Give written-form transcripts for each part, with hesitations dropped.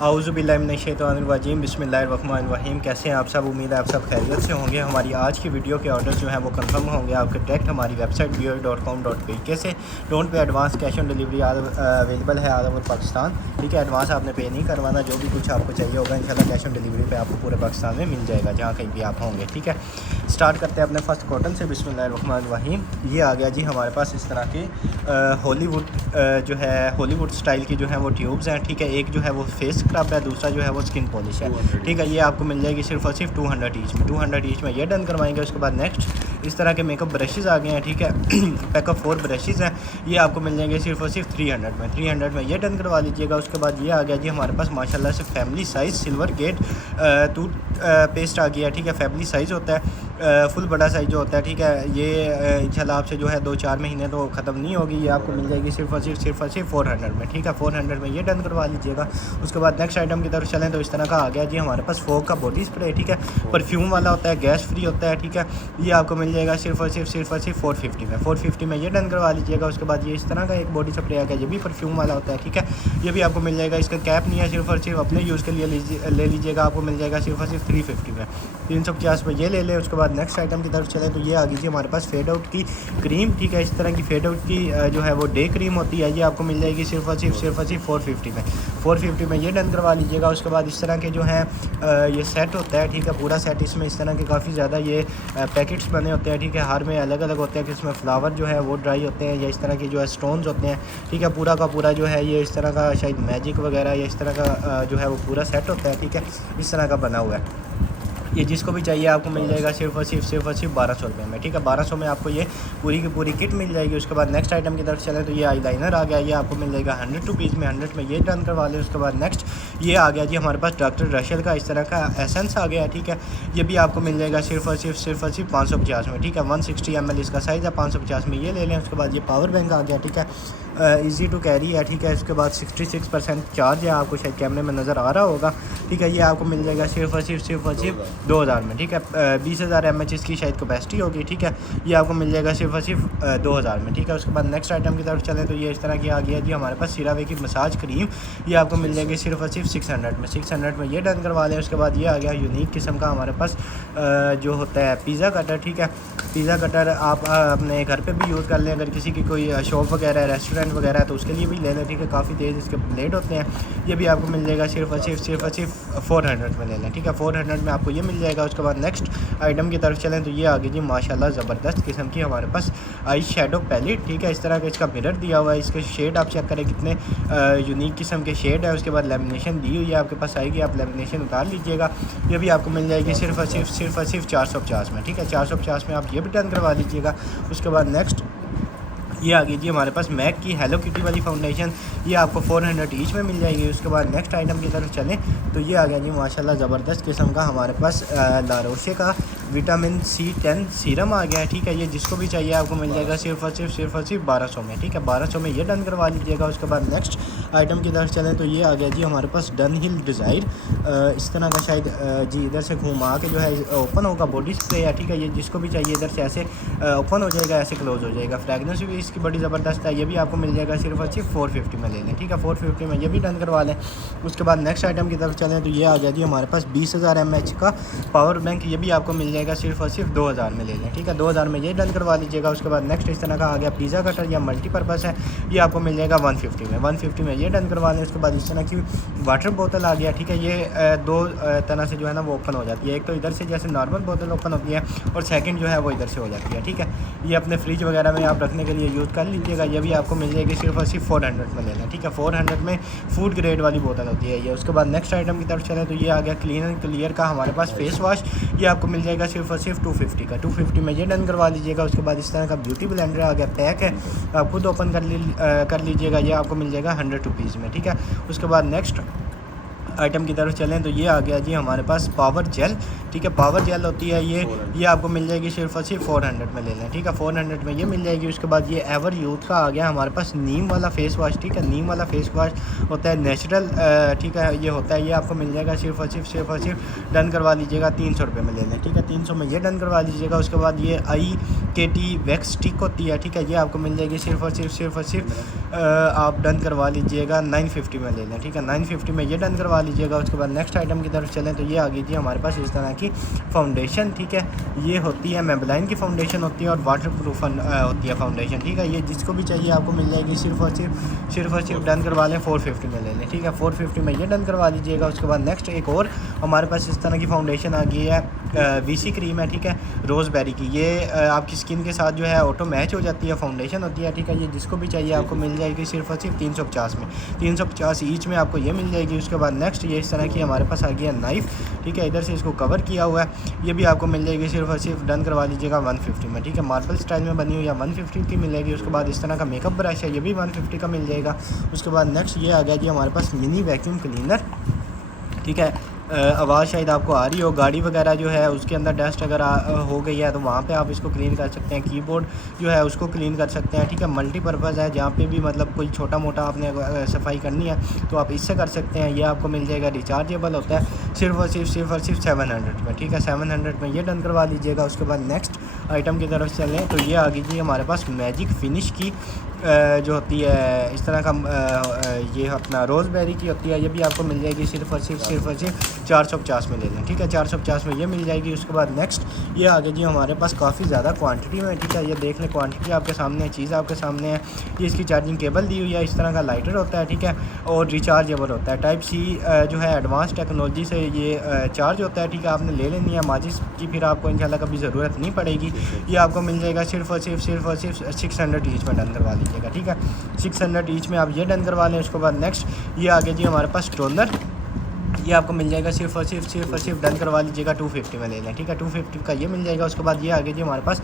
औज़ुबिल्लाहिमिनश्शैतानिर्रजीम बिस्मिल्लाहिर्रहमानिर्रहीम। कैसे हैं आप सब? उम्मीद है आप सब खैरियत से होंगे। हमारी आज की वीडियो के ऑर्डर जो हैं वो कंफर्म होंगे आपके डायरेक्ट हमारी वेबसाइट BOA.com.pk से। Don't pay advance, cash on delivery available है ऑल ओवर पाकिस्तान। ठीक है, एडवांस आपने पे नहीं करवाना। जो भी कुछ आपको चाहिए होगा इंशाल्लाह कैश ऑन डिलीवरी पे आपको पूरे पाकिस्तान में मिल जाएगा, जहाँ कहीं भी आप होंगे। ठीक है, स्टार्ट करते हैं अपने फर्स्ट कॉटन से। बिस्मिल्लाहिर्रहमानिर्रहीम। ये आ गया जी हमारे पास इस तरह के हॉलीवुड जो है हॉलीवुड स्टाइल की जो है वो ट्यूब्स हैं। ठीक है, एक जो है वो फेस स्क्रब है, दूसरा जो है वो स्किन पॉलिश है। ठीक है, ये आपको मिल जाएगी सिर्फ और सिर्फ 200 ईच में। 200 ईच में ये डन करवाएंगे। उसके बाद नेक्स्ट इस तरह के मेकअप ब्रशेज़ आ गए हैं। ठीक है, पैकअप 4 ब्रशेज़ हैं, ये आपको मिल जाएंगे सिर्फ और सिर्फ 300 में। 300 में ये डन करवा लीजिएगा। उसके बाद ये आ गया जी हमारे पास माशाल्लाह से family size silver gate toothpaste आ गया। ठीक है, फैमिली साइज़ होता है, फुल बड़ा साइज़ जो होता है। ठीक है, ये इंशाल्लाह आपसे जो है 2-4 महीने तो ख़त्म नहीं होगी। ये आपको मिल जाएगी सिर्फ और सिर्फ 400 में। ठीक है, 400 में ये डन करवा लीजिएगा। उसके बाद नेक्स्ट आइटम की तरफ चलें तो इस तरह का आ गया जी हमारे पास फोग का बॉडी स्प्रे। ठीक है, परफ्यूम वाला होता है, गैस फ्री होता है। ठीक है, ये आपको मिल जाएगा सिर्फ और सिर्फ 450 में। 450 में ये डन करवा लीजिएगा। उसके बाद ये इस तरह का एक बॉडी स्प्रे आ गया, ये भी परफ्यूम वाला होता है। ठीक है, ये भी आपको मिल जाएगा। इसका कैप नहीं है, सिर्फ और सिर्फ अपने यूज़ के लिए ले लीजिएगा। आपको मिल जाएगा सिर्फ और सिर्फ 350 में। 350 में ये ले लें। उसके बाद नेक्स्ट आइटम की तरफ चले तो ये आ गई थी हमारे पास फेड आउट की क्रीम। ठीक है, इस तरह की फेड आउट की जो है वो डे क्रीम होती है, ये आपको मिल जाएगी सिर्फ और सिर्फ 450 में। 450 में ये डन करवा लीजिएगा। उसके बाद इस तरह के जो है ये सेट होता है। ठीक है, पूरा सेट, इसमें इस तरह के काफ़ी ज़्यादा ये पैकेट्स बने होते हैं। ठीक है, हर में अलग अलग होते हैं कि इसमें फ्लावर जो है वो ड्राई होते हैं या इस तरह के जो है स्टोन्स होते हैं। ठीक है, पूरा का पूरा जो है ये इस तरह का शायद मैजिक वगैरह या इस तरह का जो है वो पूरा सेट होता है। ठीक है, इस तरह का बना हुआ है। ये जिसको भी चाहिए आपको मिल जाएगा सिर्फ और सिर्फ 1200 रुपये में। ठीक है, 1200 में आपको ये पूरी की पूरी किट मिल जाएगी। उसके बाद नेक्स्ट आइटम की तरफ चलें तो ये आई लाइनर आ गया, ये आपको मिल जाएगा 100 रुपीज़ में। 100 में ये डन करवा लें। उसके बाद नेक्स्ट ये आ गया जी हमारे पास डॉक्टर रशल का इस तरह का एसेंस आ गया। ठीक है, ये भी आपको मिल जाएगा सिर्फ और सिर्फ 550 में। ठीक है, 160 ml इसका साइज़ है, 550 में ये ले लें। उसके बाद ये पावर बैंक आ गया। ठीक है, ईजी टू कैरी है। ठीक है, इसके बाद 66% चार्ज है, आपको शायद कैमरे में नज़र आ रहा होगा। ठीक है, ये आपको मिल जाएगा सिर्फ और सिर्फ 2000 में। ठीक है, 20,000 mAh इसकी शायद कैपेसिटी होगी। ठीक है, ये आपको मिल जाएगा सिर्फ और सिर्फ 2000 में। ठीक है, उसके बाद नेक्स्ट आइटम की तरफ चलें तो ये इस तरह की आ गया जी हमारे पास सीरावे की मसाज क्रीम, ये आपको मिल जाएगी सिर्फ और सिर्फ 600 में। 600 में ये डन करवा लें। उसके बाद ये आ गया यूनिक किस्म का हमारे पास जो होता है पिज़्ज़ा कटर। ठीक है, पिज़्ज़ा कटर आप अपने घर पे भी यूज़ कर लें, अगर किसी की कोई शॉप वगैरह है, रेस्टोरेंट वगैरह है तो उसके लिए भी ले लें। ठीक है, काफ़ी तेज़ इसके ब्लेड होते हैं, ये भी आपको मिल जाएगा सिर्फ और सिर्फ 400 में ले लें। ठीक है, 400 में आपको ये मिल जाएगा। उसके बाद नेक्स्ट आइटम की तरफ चलें तो ये आ गई जी माशाल्लाह ज़बरदस्त किस्म की हमारे पास आई शेडो पैलेट। ठीक है, इस तरह का इसका मिरर दिया हुआ है, इसके शेड आप चेक करें कितने यूनिक किस्म के शेड है। उसके बाद लेमिनेशन दी हुई है आपके पास आएगी, आप लेमिनेशन उतार लीजिएगा। ये भी आपको मिल जाएगी सिर्फ और सिर्फ 450 में। ठीक है, 450 में आप ये भी डन करवा लीजिएगा। उसके बाद नेक्स्ट ये आ गई जी हमारे पास मैक की हेलो किटी वाली फाउंडेशन, ये आपको 400 ईच में मिल जाएगी। उसके बाद नेक्स्ट आइटम की तरफ चलें तो ये आ गया जी माशाल्लाह ज़बरदस्त किस्म का हमारे पास लारोशे का विटामिन C10 सीरम आ गया है। ठीक है, ये जिसको भी चाहिए आपको मिल जाएगा सिर्फ और सिर्फ 1200 में। ठीक है, 1200 में ये डन करवा लीजिएगा। उसके बाद नेक्स्ट आइटम की तरफ चलें तो ये आ गया जी हमारे पास डन हिल डिज़ायर, इस तरह का शायद जी इधर से घुमा के जो है ओपन होगा बॉडी स्प्रे है। ठीक है, ये जिसको भी चाहिए इधर से ऐसे ओपन हो जाएगा, ऐसे क्लोज हो जाएगा। फ्रेगनेंस भी इसकी बड़ी ज़बरदस्त है, ये भी आपको मिल जाएगा सिर्फ और सिर्फ 450 में ले लें। ठीक है, 450 में ये भी डन करवा लें। उसके बाद नेक्स्ट आइटम की तरफ चलें तो ये आ गया जी हमारे पास 20,000 mAh का पावर बैंक, ये भी आपको मिल जाएगा सिर्फ और सिर्फ 2000 में ले लें। ठीक है, 2000 में ये डन करवा लीजिएगा। उसके बाद नेक्स्ट इस तरह का आ गया पिज़्ज़ा कटर या मल्टीपर्पज़ है, ये आपको मिल जाएगा 150 में। 150 में ये डन करवा लें। उसके बाद इस तरह की वाटर बोतल आ गया। ठीक है, ये दो तरह से जो है ना वो ओपन हो जाती है, एक तो इधर से जैसे नॉर्मल बोतल ओपन होती है और सेकंड जो है वो इधर से हो जाती है। ठीक है, ये अपने फ्रिज वगैरह में आप रखने के लिए यूज़ कर लीजिएगा। ये भी आपको मिल जाएगी सिर्फ और सिर्फ 400 में ले लें। ठीक है, 400 में फूड ग्रेड वाली बोतल होती है ये। उसके बाद नेक्स्ट आइटम की तरफ चलें तो ये आ गया क्लीन एंड क्लियर का हमारे पास फेस वॉश, ये आपको मिल जाएगा सिर्फ और सिर्फ 250 का। 250 में ये डन करवा लीजिएगा। उसके बाद इस तरह का ब्यूटी ब्लेंडर आ गया, पैक है, आप खुद ओपन कर लीजिएगा, ये आपको मिल जाएगा 100 रुपीज़ में। ठीक है, उसके बाद नेक्स्ट आइटम की तरफ चलें तो ये आ गया जी हमारे पास पावर जेल। ठीक है, पावर जेल होती है ये आपको मिल जाएगी सिर्फ और सिर्फ 400 में ले लें। ठीक है, 400 में ये मिल जाएगी। उसके बाद ये एवर यूथ का आ गया हमारे पास नीम वाला फेस वॉश। ठीक है, नीम वाला फेस वॉश होता है नेचुरल। ठीक है, ये होता है, ये आपको मिल जाएगा सिर्फ और सिर्फ डन करवा लीजिएगा 300 रुपये में ले लें। ठीक है, 300 में ये डन करवा लीजिएगा। उसके बाद ये आई KT वैक्स स्टिक होती है, ठीक है, ये आपको मिल जाएगी सिर्फ और सिर्फ आप डन करवा लीजिएगा 950 में ले लें, ठीक है, 950 में ये डन करवा लीजिएगा। उसके बाद नेक्स्ट आइटम की तरफ चलें तो ये आ गई थी हमारे पास इस तरह की फाउंडेशन, ठीक है, ये होती है मेबेलाइन की फाउंडेशन होती है और वाटर प्रूफ होती है फाउंडेशन, ठीक है, ये जिसको भी चाहिए आपको मिल जाएगी सिर्फ और सिर्फ डन करवा लें 450 में ले लें, ठीक है, 450 में ये डन करवा लीजिएगा। उसके बाद नेक्स्ट एक और हमारे पास इस तरह की फाउंडेशन आ गई है, VC क्रीम है, ठीक है, रोज़बेरी की, ये आपकी स्किन के साथ जो है ऑटो मैच हो जाती है, फाउंडेशन होती है, ठीक है, ये जिसको भी चाहिए आपको मिल जाएगी सिर्फ और सिर्फ 350 में, 350 ईच में आपको ये मिल जाएगी। उसके बाद नेक्स्ट ये इस तरह की हमारे पास आ गया नाइफ़, ठीक है, इधर से इसको कवर किया हुआ है, ये भी आपको मिल जाएगी सिर्फ और सिर्फ डन करवा लीजिएगा 150 में, ठीक है, मार्बल स्टाइल में बनी हुई है 150 की मिलेगी। उसके बाद इस तरह का मेकअप ब्रश है, ये भी 150 का मिल जाएगा। उसके बाद नेक्स्ट ये आ गया जी हमारे पास मिनी वैक्यूम क्लीनर, ठीक है, आवाज़ शायद आपको आ रही हो, गाड़ी वगैरह जो है उसके अंदर डस्ट अगर हो गई है तो वहाँ पे आप इसको क्लीन कर सकते हैं, कीबोर्ड जो है उसको क्लीन कर सकते हैं, ठीक है, मल्टीपर्पज़ है, जहाँ पे भी मतलब कोई छोटा मोटा आपने सफाई करनी है तो आप इससे कर सकते हैं। ये आपको मिल जाएगा, रिचार्जेबल होता है, सिर्फ और सिर्फ 700 में, ठीक है, 700 में ये डन करवा लीजिएगा। उसके बाद नेक्स्ट आइटम की तरफ चलें तो ये आ गई जी हमारे पास मैजिक फिनिश की जो होती है इस तरह का ये अपना रोज़बेरी की होती है, ये भी आपको मिल जाएगी सिर्फ और सिर्फ 450 में ले लें, ठीक है, 450 में ये मिल जाएगी। उसके बाद नेक्स्ट ये आ गया जी हमारे पास काफ़ी ज़्यादा क्वांटिटी में, ठीक है, ये देख लें, क्वांटिटी आपके सामने है, चीज़ आपके सामने है, ये इसकी चार्जिंग केबल दी हुई है, इस तरह का लाइटर होता है, ठीक है, और रिचार्जेबल होता है, टाइप C जो है एडवांस टेक्नोलॉजी से ये चार्ज होता है, ठीक है, आपने ले लेनी है माचिस की, फिर आपको इंशाल्लाह कभी ज़रूरत नहीं पड़ेगी। ये आपको मिल जाएगा सिर्फ और सिर्फ 600 ईच में डन करवा लीजिएगा, ठीक है, 600 ईच में आप ये डन करवा लें। उसके बाद नेक्स्ट ये आ गया जी हमारे पास टोनर, ये आपको मिल जाएगा सिर्फ और सिर्फ डन करवा लीजिएगा 250 में ले लें, ठीक है, 250 का ये मिल जाएगा। उसके बाद ये आ गया जी हमारे पास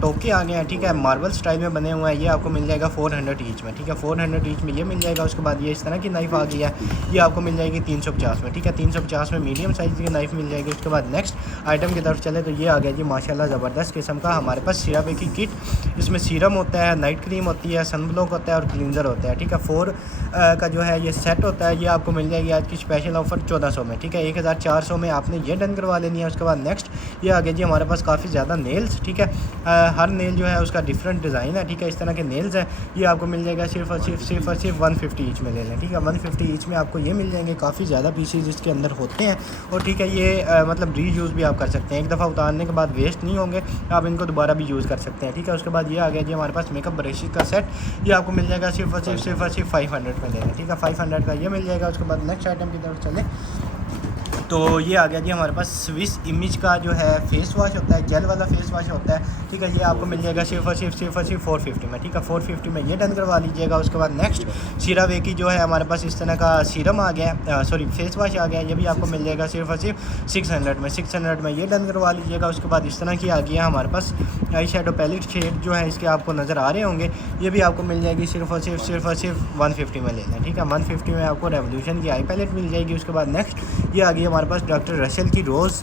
टोके आ गए हैं, ठीक है, मार्बल स्टाइल में बने हुए हैं, ये आपको मिल जाएगा 400 ईच में, ठीक है, 400 ईच में ये मिल जाएगा। उसके बाद ये इस तरह की नाइफ़ आ गई है, ये आपको मिल जाएगी 350 में, ठीक है, 350 में मीडियम साइज़ की नाइफ़ मिल जाएगी। उसके बाद नेक्स्ट आइटम की तरफ चले तो ये आ गया जी माशाल्लाह ज़बरदस्त किस्म का हमारे पास सीरम की किट, इसमें सीरम होता है, नाइट क्रीम होती है, सन ब्लॉक होता है और क्लींजर होता है, ठीक है, 4 का जो है ये सेट होता है, ये आपको मिल जाएगी आज की स्पेशल ऑफर 1400 में, ठीक है, 1400 में आपने ये डन करवा लेनी है। उसके बाद नेक्स्ट ये आ गया जी हमारे पास काफ़ी ज़्यादा नेल्स, ठीक है, हर नेल जो है उसका डिफरेंट डिज़ाइन है, ठीक है, इस तरह के नेल्स हैं, ये आपको मिल जाएगा सिर्फ और सिर्फ 150 ईच में ले लें, ठीक है, 150 ईच में आपको ये मिल जाएंगे, काफ़ी ज़्यादा पीसीज इसके अंदर होते हैं और ठीक है, ये मतलब रीयूज़ भी आप कर सकते हैं, एक दफ़ा उतारने के बाद वेस्ट नहीं होंगे, आप इनको दोबारा भी यूज़ कर सकते हैं, ठीक है। उसके बाद ये आ गया जी हमारे पास मेकअप ब्रशेज़ का सेट, ये आपको मिल जाएगा सिर्फ और सिर्फ 500 में ले लें, ठीक है, 500 का ये मिल जाएगा। उसके बाद नेक्स्ट आइटम की तरफ चलें तो ये आ गया जी हमारे पास स्विस इमेज का जो है फेस वॉश होता है, जेल वाला फेस वॉश होता है, ठीक है, ये आपको मिल जाएगा सिर्फ और सिर्फ 450 में, ठीक है, 450 में ये डन करवा लीजिएगा। उसके बाद नेक्स्ट सीरावे की जो है हमारे पास इस तरह का सीरम आ गया, सॉरी फेस वॉश आ गया, ये भी आपको मिल जाएगा सिर्फ और सिर्फ 600 में ये डन करवा लीजिएगा। उसके बाद इस तरह की आ गई है हमारे पास आई शेडो पैलेट शेड जो है इसके आपको नज़र आ रहे होंगे, ये भी आपको मिल जाएगी सिर्फ और सिर्फ 150 में ले लें, ठीक है, 150 में आपको रेवोल्यूशन की आई पैलेट मिल जाएगी। उसके बाद नेक्स्ट ये आ गई हमारे पास डॉक्टर रसेल की रोज़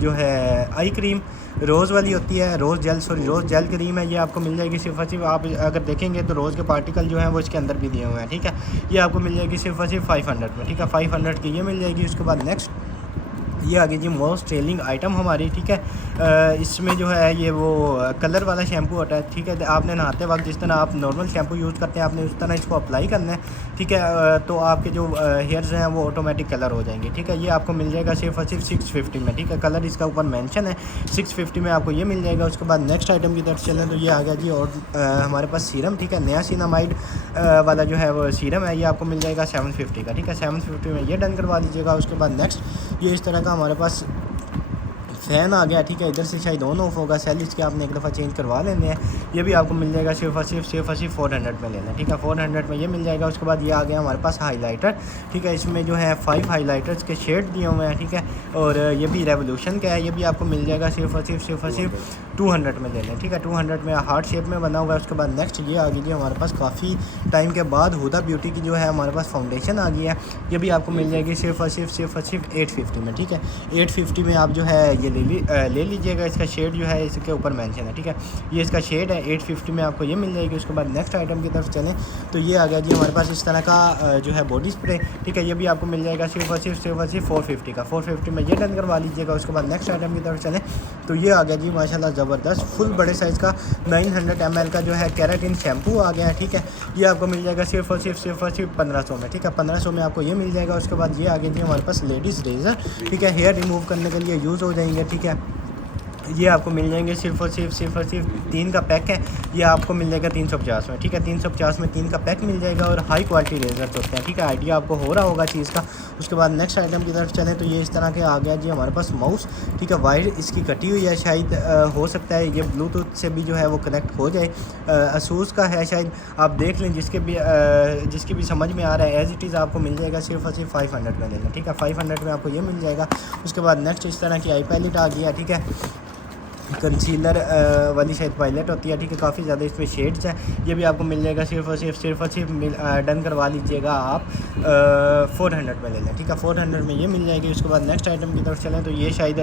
जो है आई क्रीम, रोज़ वाली होती है, रोज़ जेल क्रीम है, ये आपको मिल जाएगी सिर्फ और सिर्फ, आप अगर देखेंगे तो रोज़ के पार्टिकल जो हैं वो इसके अंदर भी दिए हुए हैं, ठीक है, ये आपको मिल जाएगी सिर्फ और सिर्फ 500 में, ठीक है, 500 की ये मिल जाएगी। उसके बाद नेक्स्ट ये आ गई जी मोस्ट सेलिंग आइटम हमारी, ठीक है, इसमें जो है ये वो कलर वाला शैम्पू होता है, ठीक है, आपने नहाते वक्त जिस तरह आप नॉर्मल शैम्पू यूज़ करते हैं आपने उस तरह इसको अप्लाई करना है, ठीक है, तो आपके जो हेयर्स हैं वो ऑटोमेटिक कलर हो जाएंगे, ठीक है, ये आपको मिल जाएगा सिर्फ और सिर्फ 650 में, ठीक है, कलर इसका ऊपर मेंशन है, 650 में आपको ये मिल जाएगा। उसके बाद नेक्स्ट आइटम की तरफ चलें तो ये आ गया जी और हमारे पास सीरम, ठीक है, नया सिनामाइड वाला जो है वो सीरम है, ये आपको मिल जाएगा 750 का, ठीक है, 750 में ये डन करवा लीजिएगा। उसके बाद नेक्स्ट ये इस तरह का हमारे पास फ़ैन आ गया, ठीक है, इधर से शायद ऑन ऑफ होगा, सेल इसके आपने एक दफ़ा चेंज करवा लेने हैं, ये भी आपको मिल जाएगा सिर्फ और सिर्फ 400 में लेना, ठीक है, 400 में ये मिल जाएगा। उसके बाद ये आ गया हमारे पास हाइलाइटर, ठीक है, इसमें जो है 5 हाइलाइटर्स के शेड दिए हुए हैं, ठीक है, और ये भी रेवोल्यूशन का है, ये भी आपको मिल जाएगा सिर्फ और सिर्फ 200 में ले लें, ठीक है, 200 में हार्ट शेप में बना हुआ है। उसके बाद नेक्स्ट ये आ गई जी हमारे पास काफ़ी टाइम के बाद हुदा ब्यूटी की जो है हमारे पास फाउंडेशन आ गई है, ये भी आपको मिल जाएगी सिर्फ और सिर्फ 850 में, ठीक है, 850 में आप जो है ये ले लीजिएगा। इसका शेड जो है इसके ऊपर मेंशन है, ठीक है। ये इसका शेड है 850 में आपको ये मिल जाएगी। उसके बाद नेक्स्ट आइटम की तरफ चलें तो ये आ गया जी हमारे पास इस तरह का जो है बॉडी स्प्रे, ठीक है। ये भी आपको मिल जाएगा सिर्फ और सिर्फ 450 का। 450 में ये डन करवा लीजिएगा। उसके बाद नेक्स्ट आइटम की तरफ चलें तो ये आ गया जी माशाल्लाह ज़बरदस्त फुल बड़े साइज़ का 900 ml का जो है केराटिन शैम्पू आ गया है, ठीक है। ये आपको मिल जाएगा सिर्फ और सिर्फ 1500 में, ठीक है। 1500 में आपको ये मिल जाएगा। उसके बाद ये आ गया जी हमारे पास लेडीज़ रेज़र, ठीक है। हेयर रिमूव करने के लिए यूज़ हो जाएंगे, ठीक है। ये आपको मिल जाएंगे सिर्फ और सिर्फ 3 का पैक है। ये आपको मिल जाएगा 350 में, ठीक है। 350 में 3 का पैक मिल जाएगा और हाई क्वालिटी रेजर होते हैं, ठीक है। आइडिया आपको हो रहा होगा चीज़ का। उसके बाद नेक्स्ट आइटम की तरफ चलें तो ये इस तरह के आ गया जी हमारे पास माउस, ठीक है। वायर इसकी कटी हुई है, शायद हो सकता है ये ब्लूटूथ से भी जो है वो कनेक्ट हो जाए। असूस का है शायद, आप देख लें। जिसकी भी समझ में आ रहा है एज इट इज़ आपको मिल जाएगा सिर्फ और सिर्फ 500 में ले लें, ठीक है। 500 में आपको ये मिल जाएगा। उसके बाद नेक्स्ट इस तरह की आई पैलेट आ गया, ठीक है। कंसीलर वाली शायद पायलट होती है, ठीक है। काफ़ी ज़्यादा इसमें शेड्स हैं। ये भी आपको मिल जाएगा सिर्फ और सिर्फ डन करवा लीजिएगा आप 400 में ले लें, ठीक है। 400 में ये मिल जाएगी। उसके बाद नेक्स्ट आइटम की तरफ चलें तो ये शायद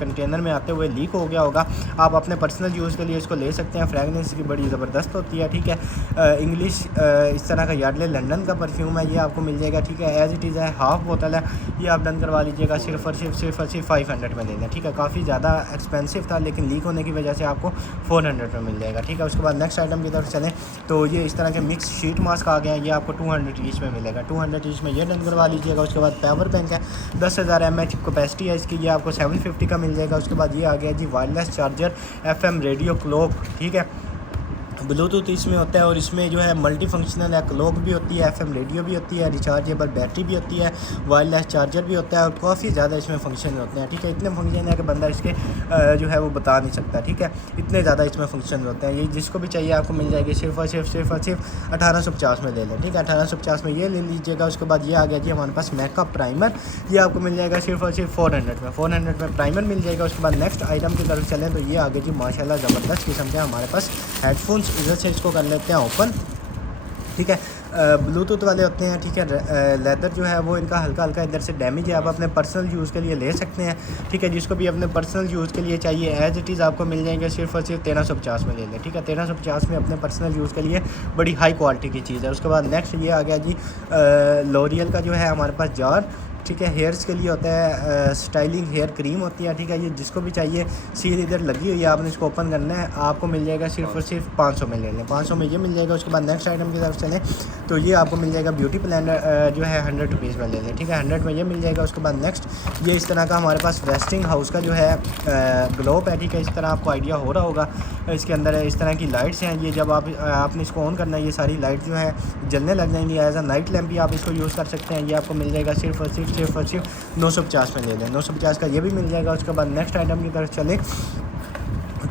कंटेनर में आते हुए लीक हो गया होगा। आप अपने पर्सनल यूज़ के लिए इसको ले सकते हैं। फ्रेगनेंस की बड़ी ज़बरदस्त होती है, ठीक है। इंग्लिश इस तरह का यार्डले लंदन का परफ्यूम है, ये आपको मिल जाएगा, ठीक है। एज इट इज़ है, हाफ बोतल है। ये आप डन करवा लीजिएगा सिर्फ और सिर्फ 500 में ले लें, ठीक है। काफ़ी ज़्यादा एक्सपेंसिव था लेकिन लीक होने की वजह से आपको 400 में मिल जाएगा, ठीक है। उसके बाद नेक्स्ट आइटम की तरफ चलें तो ये इस तरह के मिक्स शीट मास्क आ गए हैं। ये आपको 200 ईच में मिलेगा। 200 ईच में ये डन करवा लीजिएगा। उसके बाद पावर बैंक है, 10,000 mAh कैपेसिटी है इसकी। ये आपको 750 का मिल जाएगा। उसके बाद ये आ गया जी wireless charger FM radio clock, ठीक है। ब्लूटूथ इसमें होता है और इसमें जो है मल्टी फंक्शनल है। क्लॉक भी होती है, FM रेडियो भी होती है, रिचार्जेबल बैटरी भी होती है, वायरलेस चार्जर भी होता है और काफ़ी ज़्यादा इसमें फंक्शन होते हैं, ठीक है। इतने फंक्शन है कि बंदा इसके जो है वो बता नहीं सकता, ठीक है। इतने ज़्यादा इसमें फंक्शन होते हैं। ये जिसको भी चाहिए आपको मिल जाएगी सिर्फ और सिर्फ 1850 में ले लें, ठीक है। 1850 में ये ले लीजिएगा। उसके बाद ये आ गया जी हमारे पास मेकअप प्राइमर। ये आपको मिल जाएगा सिर्फ और सिर्फ 400 में प्राइमर मिल जाएगा। उसके बाद नेक्स्ट आइटम की तरफ चलें तो ये आ गया जी माशाल्लाह ज़बरदस्त किस्म के हमारे पास हेडफोन्स। इधर से इसको कर लेते हैं ओपन, ठीक है। ब्लूटूथ वाले होते हैं, ठीक है। लेदर जो है वो इनका हल्का हल्का इधर से डैमेज है। आप अपने पर्सनल यूज़ के लिए ले सकते हैं, ठीक है। जिसको भी अपने पर्सनल यूज़ के लिए चाहिए एज इट इज़ आपको मिल जाएंगे सिर्फ और सिर्फ 1350 में ले लें, ठीक है। 1350 में अपने पर्सनल यूज़ के लिए बड़ी हाई क्वालिटी की चीज़ है। उसके बाद नेक्स्ट ये आ गया जी लॉरियल का जो है हमारे पास जार, ठीक है। हेयर्स के लिए होता है, स्टाइलिंग हेयर क्रीम होती है, ठीक है। ये जिसको भी चाहिए सील इधर लगी हुई है, आपने इसको ओपन करना है। आपको मिल जाएगा सिर्फ और सिर्फ 500 में ले लें, 500 में ये मिल जाएगा। उसके बाद नेक्स्ट आइटम की तरफ चलें तो ये आपको मिल जाएगा ब्यूटी प्लानर जो है 100 रुपीज़ में ले लें, ठीक है। 100 में ये मिल जाएगा। उसके बाद नेक्स्ट ये इस तरह का हमारे पास वेस्टिंग हाउस का जो है ग्लोब है, ठीक है। इस तरह आपको आइडिया हो रहा होगा। इसके अंदर इस तरह की लाइट्स हैं। ये जब आपने इसको ऑन करना है ये सारी लाइट जो है जलने लग जाएंगी। एज अ नाइट लैम्प भी आप इसको यूज़ कर सकते हैं। ये आपको मिल जाएगा सिर्फ और सिर्फ 950 में ले लें। 950 का ये भी मिल जाएगा। उसके बाद नेक्स्ट आइटम की तरफ चलें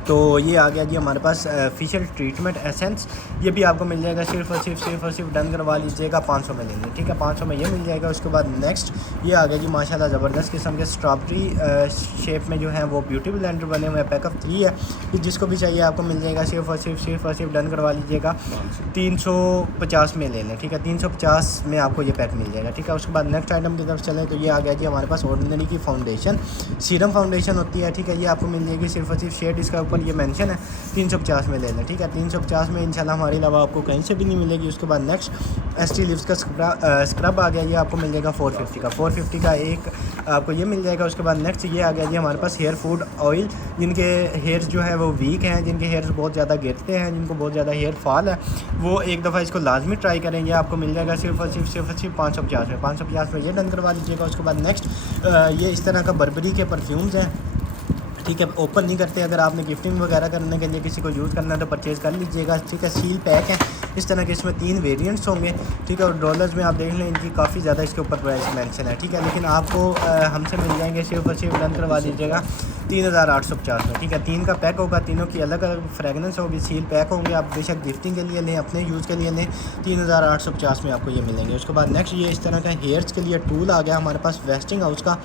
तो ये आ गया जी हमारे पास फेशियल ट्रीटमेंट एसेंस। ये भी आपको मिल जाएगा सिर्फ और सिर्फ डन करवा लीजिएगा 500 में लेंगे, ठीक है। 500 में ये मिल जाएगा। उसके बाद नेक्स्ट ये आ गया जी माशाल्लाह ज़बरदस्त किस्म के स्ट्रॉबेरी शेप में जो है वो ब्यूटी ब्लेंडर बने हुए हैं। पैकअप 3 है। ये जिसको भी चाहिए आपको मिल जाएगा सिर्फ और सिर्फ डन करवा लीजिएगा 350 में ले लें, ठीक है। 350 में आपको ये पैक मिल जाएगा, ठीक है। उसके बाद नेक्स्ट आइटम की तरफ चलें तो ये आ गया जी हमारे पास ऑर्डिनरी की फाउंडेशन, सीरम फाउंडेशन होती है, ठीक है। ये आपको मिल जाएगी सिर्फ और सिर्फ शेड इसका ऊपर ये मेंशन है 350 में ले लें, ठीक है। 350 में इंशाल्लाह हमारे अलावा आपको कहीं से भी नहीं मिलेगी। उसके बाद नेक्स्ट ST लिव्स का स्क्रब आ गया। ये आपको मिल जाएगा 450 का एक आपको ये मिल जाएगा। उसके बाद नेक्स्ट ये आ गया जी हमारे पास हेयर फूड ऑयल। जिनके हेयर्स जो है वो वीक हैं, जिनके हेयर्स बहुत ज़्यादा गिरते हैं, जिनको बहुत ज़्यादा हेयर फॉल है, वो एक दफ़ा इसको लाजमी ट्राई करेंगे। आपको मिल जाएगा सिर्फ और सिर्फ 550 में ये डन करवा लीजिएगा। उसके बाद नेक्स्ट ये इस तरह का बर्बरी के परफ्यूम्स हैं, ठीक है। ओपन नहीं करते। अगर आपने गिफ्टिंग वगैरह करने के लिए किसी को यूज़ करना है तो परचेज़ कर लीजिएगा, ठीक है। सील पैक है इस तरह के, इसमें 3 वेरिएंट्स होंगे, ठीक है। और डॉलर्स में आप देख लें इनकी काफ़ी ज़्यादा इसके ऊपर प्राइस मेंशन है, ठीक है। लेकिन आपको हमसे मिल जाएंगे सिर्फ और सिर्फ डन करवा लीजिएगा 3850 में, ठीक है। 3 का पैक होगा, तीनों की अलग अलग फ्रेगनेंस होगी, सील पैक होंगे। आप बेशक गिफ्टिंग के लिए लें, अपने यूज़ के लिए लें, 3850 में आपको ये मिलेंगे। उसके बाद नेक्स्ट ये इस तरह का हेयर्स के लिए टूल आ गया हमारे पास वेस्टिंग हाउस का,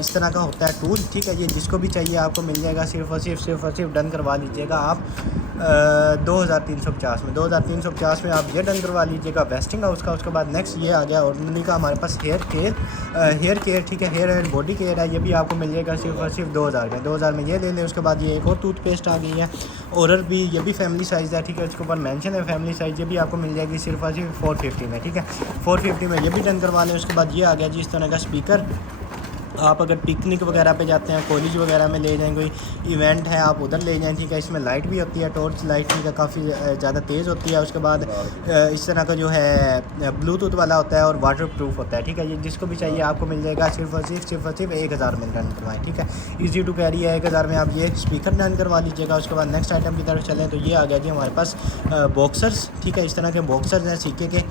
इस तरह का होता है टूल, ठीक है। ये जिसको भी चाहिए आपको मिल जाएगा सिर्फ और सिर्फ डन करवा लीजिएगा आप 2350 में। 2350 में आप ये डन करवा लीजिएगा वेस्टिंग हाउस का। उसके बाद नेक्स्ट ये आ गया ऑर्डिनरी का हमारे पास हेयर केयर, ठीक है। हेयर एंड बॉडी केयर है। ये भी आपको मिल जाएगा सिर्फ और सिर्फ 2000 में, 2000 में ये ले लें। उसके बाद ये एक और टूथपेस्ट आ गई है और भी, ये भी फैमिली साइज़ है, ठीक है। इसके ऊपर मेंशन है फैमिली साइज़, ये भी आपको मिल जाएगी सिर्फ और सिर्फ 450 में, ठीक है। 450 में ये भी डन करवा लें। उसके बाद ये आ गया जी इस तरह का स्पीकर। आप अगर पिकनिक वगैरह पे जाते हैं, कॉलेज वगैरह में ले जाएं, कोई इवेंट है आप उधर ले जाएं, ठीक है। इसमें लाइट भी होती है, टॉर्च लाइट, ठीक है, काफ़ी ज़्यादा तेज़ होती है। उसके बाद इस तरह का जो है ब्लूटूथ वाला होता है और वाटर प्रूफ होता है, ठीक है। ये जिसको भी चाहिए आपको मिल जाएगा सिर्फ और सिर्फ 1000 में डन करवाएँ, ठीक है। ईजी टू कैरी है, 1000 में आप ये स्पीकर डन करवा लीजिएगा। उसके बाद नेक्स्ट आइटम की तरफ चलें तो ये आ गया जी हमारे पास बॉक्सर्स, ठीक है। इस तरह के बॉक्सर्स हैं सीके के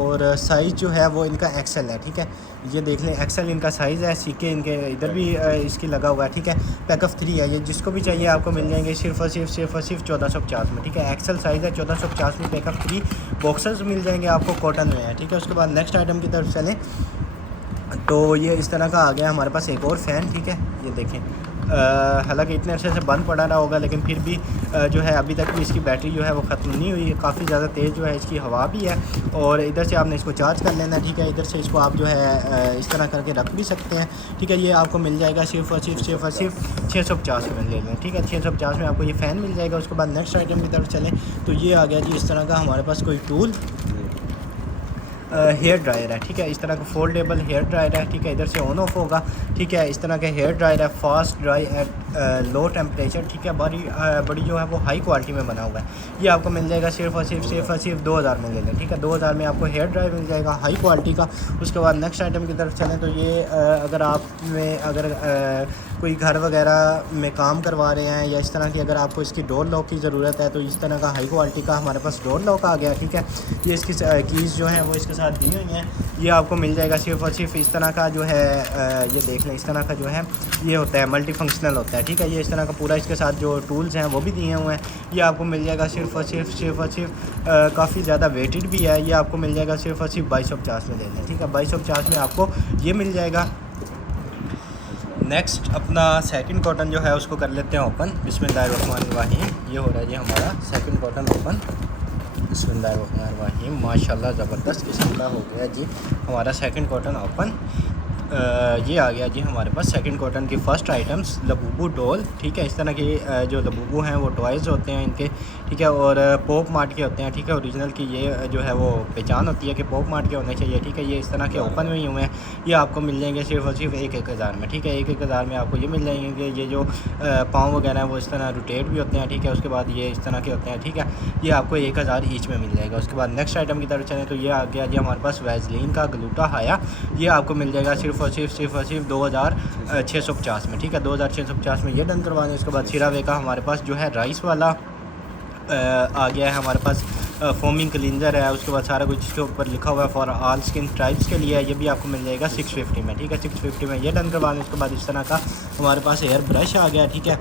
और साइज़ जो है वो इनका एक्सेल है, ठीक है। ये देख लें एक्सेल इनका साइज़ है, सीके इनके इधर भी इसकी लगा हुआ है, ठीक है। पैक ऑफ 3 है, ये जिसको भी चाहिए आपको मिल जाएंगे सिर्फ और सिर्फ 1450 में, ठीक है। एक्सेल साइज़ है, 1450 में पैक ऑफ 3 बॉक्सर्स मिल जाएंगे आपको, कॉटन में है, ठीक है। उसके बाद नेक्स्ट आइटम की तरफ चलें तो ये इस तरह का आ गया हमारे पास एक और फ़ैन, ठीक है। ये देखें हालांकि इतने अच्छे से बंद पड़ा रहा होगा लेकिन फिर भी जो है अभी तक भी इसकी बैटरी जो है वो ख़त्म नहीं हुई, काफ़ी ज़्यादा तेज़ जो है इसकी हवा भी है। और इधर से आपने इसको चार्ज कर लेना है, ठीक है। इधर से इसको आप जो है इस तरह करके रख भी सकते हैं, ठीक है। ये आपको मिल जाएगा सिर्फ और सिर्फ 650 में ले लें, ठीक है। 650 में आपको ये फ़ैन मिल जाएगा। उसके बाद नेक्स्ट आइटम की तरफ चलें तो ये आ गया जी इस तरह का हमारे पास कोई टूल, हेयर ड्रायर है, ठीक है। इस तरह का फोल्डेबल हेयर ड्रायर है, ठीक है। इधर से ऑन ऑफ होगा, ठीक है। इस तरह का हेयर ड्रायर है, fast dry at low temperature, ठीक है। बड़ी जो है वो हाई क्वालिटी में बना हुआ है। ये आपको मिल जाएगा सिर्फ और सिर्फ 2000 में ले लें, ठीक है। 2000 में आपको हेयर ड्रायर मिल जाएगा हाई क्वालिटी का। उसके बाद नेक्स्ट आइटम की तरफ चलें तो ये अगर आप में अगर कोई घर वगैरह में काम करवा रहे हैं या इस तरह की अगर आपको इसकी डोर लॉक की ज़रूरत है तो इस तरह का हाई क्वालिटी का हमारे पास डोर लॉक आ गया, ठीक है। ये इसकी कीज़ जो हैं वो इसके साथ दी हुई हैं। ये आपको मिल जाएगा सिर्फ और सिर्फ इस तरह का जो है ये देख लें, इस तरह का जो है ये होता है मल्टी फंक्शनल होता है, ठीक है। ये इस तरह का पूरा इसके साथ जो टूल्स हैं वो भी दिए हुए हैं। ये आपको मिल जाएगा सिर्फ और सिर्फ काफ़ी ज़्यादा वेटेड भी है। ये आपको मिल जाएगा सिर्फ और सिर्फ 2250 में ले लें, ठीक है। 2250 में आपको ये मिल जाएगा। नेक्स्ट अपना सेकंड कॉटन जो है उसको कर लेते हैं ओपन। बिस्मिल्लाहिर्रहमानिर्रहीम। ये हो रहा है जी हमारा सेकंड कॉटन ओपन। बिस्मिल्लाहिर्रहमानिर्रहीम। माशाल्लाह ज़बरदस्त किस्म का हो गया जी हमारा सेकंड कॉटन ओपन। ये आ गया जी हमारे पास सेकंड कॉटन की फ़र्स्ट आइटम्स लबूबू डॉल, ठीक है। इस तरह के जो लबूबू हैं वो टॉयज़ होते हैं इनके, ठीक है। और पॉप मार्ट के होते हैं, ठीक है। ओरिजिनल की ये जो है वो पहचान होती है कि पॉप मार्ट के होने चाहिए, ठीक है। ये इस तरह के ओपन में ही हुए हैं। ये आपको मिल जाएंगे सिर्फ और सिर्फ 1000 में, ठीक है। 1000 में आपको ये मिल जाएंगे। ये जो पाँव वगैरह है वो इस तरह रोटेट भी होते हैं, ठीक है। उसके बाद ये इस तरह के होते हैं, ठीक है। ये आपको 1000 ईच में मिल जाएगा। उसके बाद नेक्स्ट आइटम की तरफ चलें तो ये आ गया जी हमारे पास वैज़लीन का ग्लूटा हाया। ये आपको मिल जाएगा सिर्फ और सिर्फ 2650 में, ठीक है। 2650 में ये डन करवाने। उसके बाद सिरावे का हमारे पास जो है राइस वाला आ गया है हमारे पास फोमिंग क्लींजर है। उसके बाद सारा कुछ इसके ऊपर लिखा हुआ है फॉर ऑल स्किन टाइप्स के लिए। ये भी आपको मिल जाएगा 650 में, ठीक है। 650 में ये डन करवा लें। उसके बाद इस तरह का हमारे पास हेयर ब्रश आ गया, ठीक है।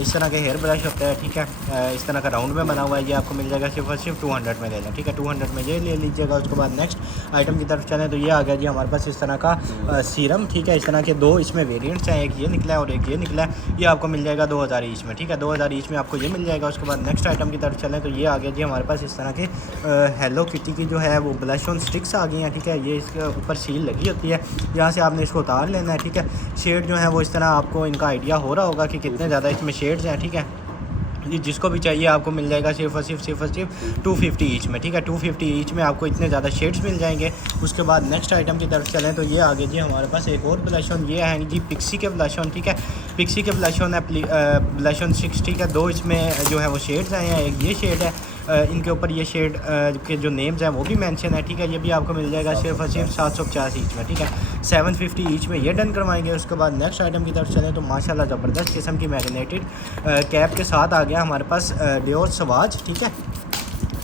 इस तरह के हेयर ब्रश होता है, ठीक है। इस तरह का राउंड में बना हुआ है। ये आपको मिल जाएगा सिर्फ और सिर्फ 200 में ले लें, ठीक है। 200 में ये ले लीजिएगा। उसके बाद नेक्स्ट आइटम की तरफ चलें तो ये आ गया जी हमारे पास इस तरह का सीरम, ठीक है। इस तरह के दो इसमें वेरियंट्स हैं, एक ये निकला है और एक ये निकला है। ये आपको मिल जाएगा 2000 ईच में, ठीक है। 2000 ईच में आपको ये मिल जाएगा। उसके बाद नेक्स्ट आइटम की तरफ चलें तो ये आ गया जी हमारे पास इस तरह के हेलो किटी की जो है वो ब्लश ऑन स्टिक्स आ गई हैं, ठीक है। ये इसके ऊपर सील लगी होती है, यहाँ से आपने इसको उतार लेना है, ठीक है। शेड जो है वो इस तरह आपको इनका आइडिया हो रहा होगा कि कितने ज़्यादा इसमें शेड्स हैं, ठीक है। ये जिसको भी चाहिए आपको मिल जाएगा सिर्फ और सिर्फ 250 ईच में, ठीक है। 250 ईच में आपको इतने ज़्यादा शेड्स मिल जाएंगे। उसके बाद नेक्स्ट आइटम की तरफ चलें तो ये आगे जी हमारे पास एक और ब्लश ऑन ये है जी पिक्सी के ब्लश ऑन, ठीक है। पिक्सी के ब्लश ऑन है ब्लश ऑन 6, ठीक है। दो इसमें जो है वो शेड्स आए हैं, एक ये शेड है। इनके ऊपर ये शेड के जो नेम्स हैं वो भी मेंशन है, ठीक है। ये भी आपको मिल जाएगा सिर्फ और सिर्फ 750 ईच में, ठीक है। 750 ईच में ये डन करवाएंगे। उसके बाद नेक्स्ट आइटम की तरफ चलें तो माशाल्लाह ज़बरदस्त किस्म की मैग्नेटेड कैप के साथ आ गया हमारे पास डियोर सवाज, ठीक है।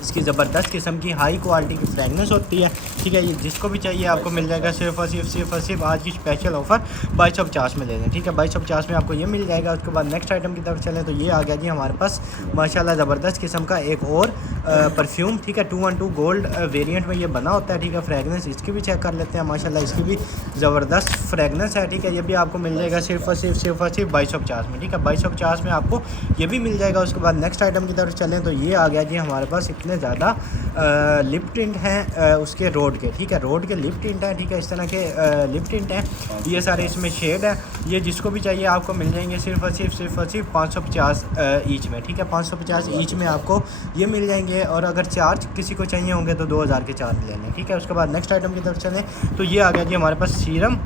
इसकी ज़बरदस्त किस्म की हाई क्वालिटी की फ्रेगनेंस होती है, ठीक है। ये जिसको भी चाहिए आपको मिल जाएगा सिर्फ और सिर्फ आज की स्पेशल ऑफ़र 2250 में ले लें, ठीक है। 2250 में आपको ये मिल जाएगा। उसके बाद नेक्स्ट आइटम की तरफ चलें तो ये आ गया जी हमारे पास माशाल्लाह ज़बरदस्त किस्म का एक और परफ्यूम, ठीक है, 212 गोल्ड वेरिएंट में ये बना होता है, ठीक है। फ्रेगनेंस इसकी भी चेक कर लेते हैं, माशाल्लाह इसकी भी ज़बरदस्त फ्रेगनेंस है, ठीक है। ये भी आपको मिल जाएगा सिर्फ और सिर्फ 2250 में, ठीक है। 2250 में आपको ये भी मिल जाएगा। उसके बाद नेक्स्ट आइटम की तरफ चलें तो ये आ गया जी हमारे पास इतने ज़्यादा लिप टिंट हैं उसके रोड के, ठीक है। रोड के लिप टिंट हैं, ठीक है, इस तरह के लिप टिंट हैं, ये सारे इसमें शेड है। ये जिसको भी चाहिए आपको मिल जाएंगे सिर्फ और सिर्फ 550 ईच में, ठीक है। 550 ईच में आपको ये मिल जाएंगे। और अगर चार्ज किसी को चाहिए होंगे तो 2000 के चार्ज ले लें, ठीक है। उसके बाद नेक्स्ट आइटम की तरफ चलें तो ये आ गया जी हमारे पास सीरम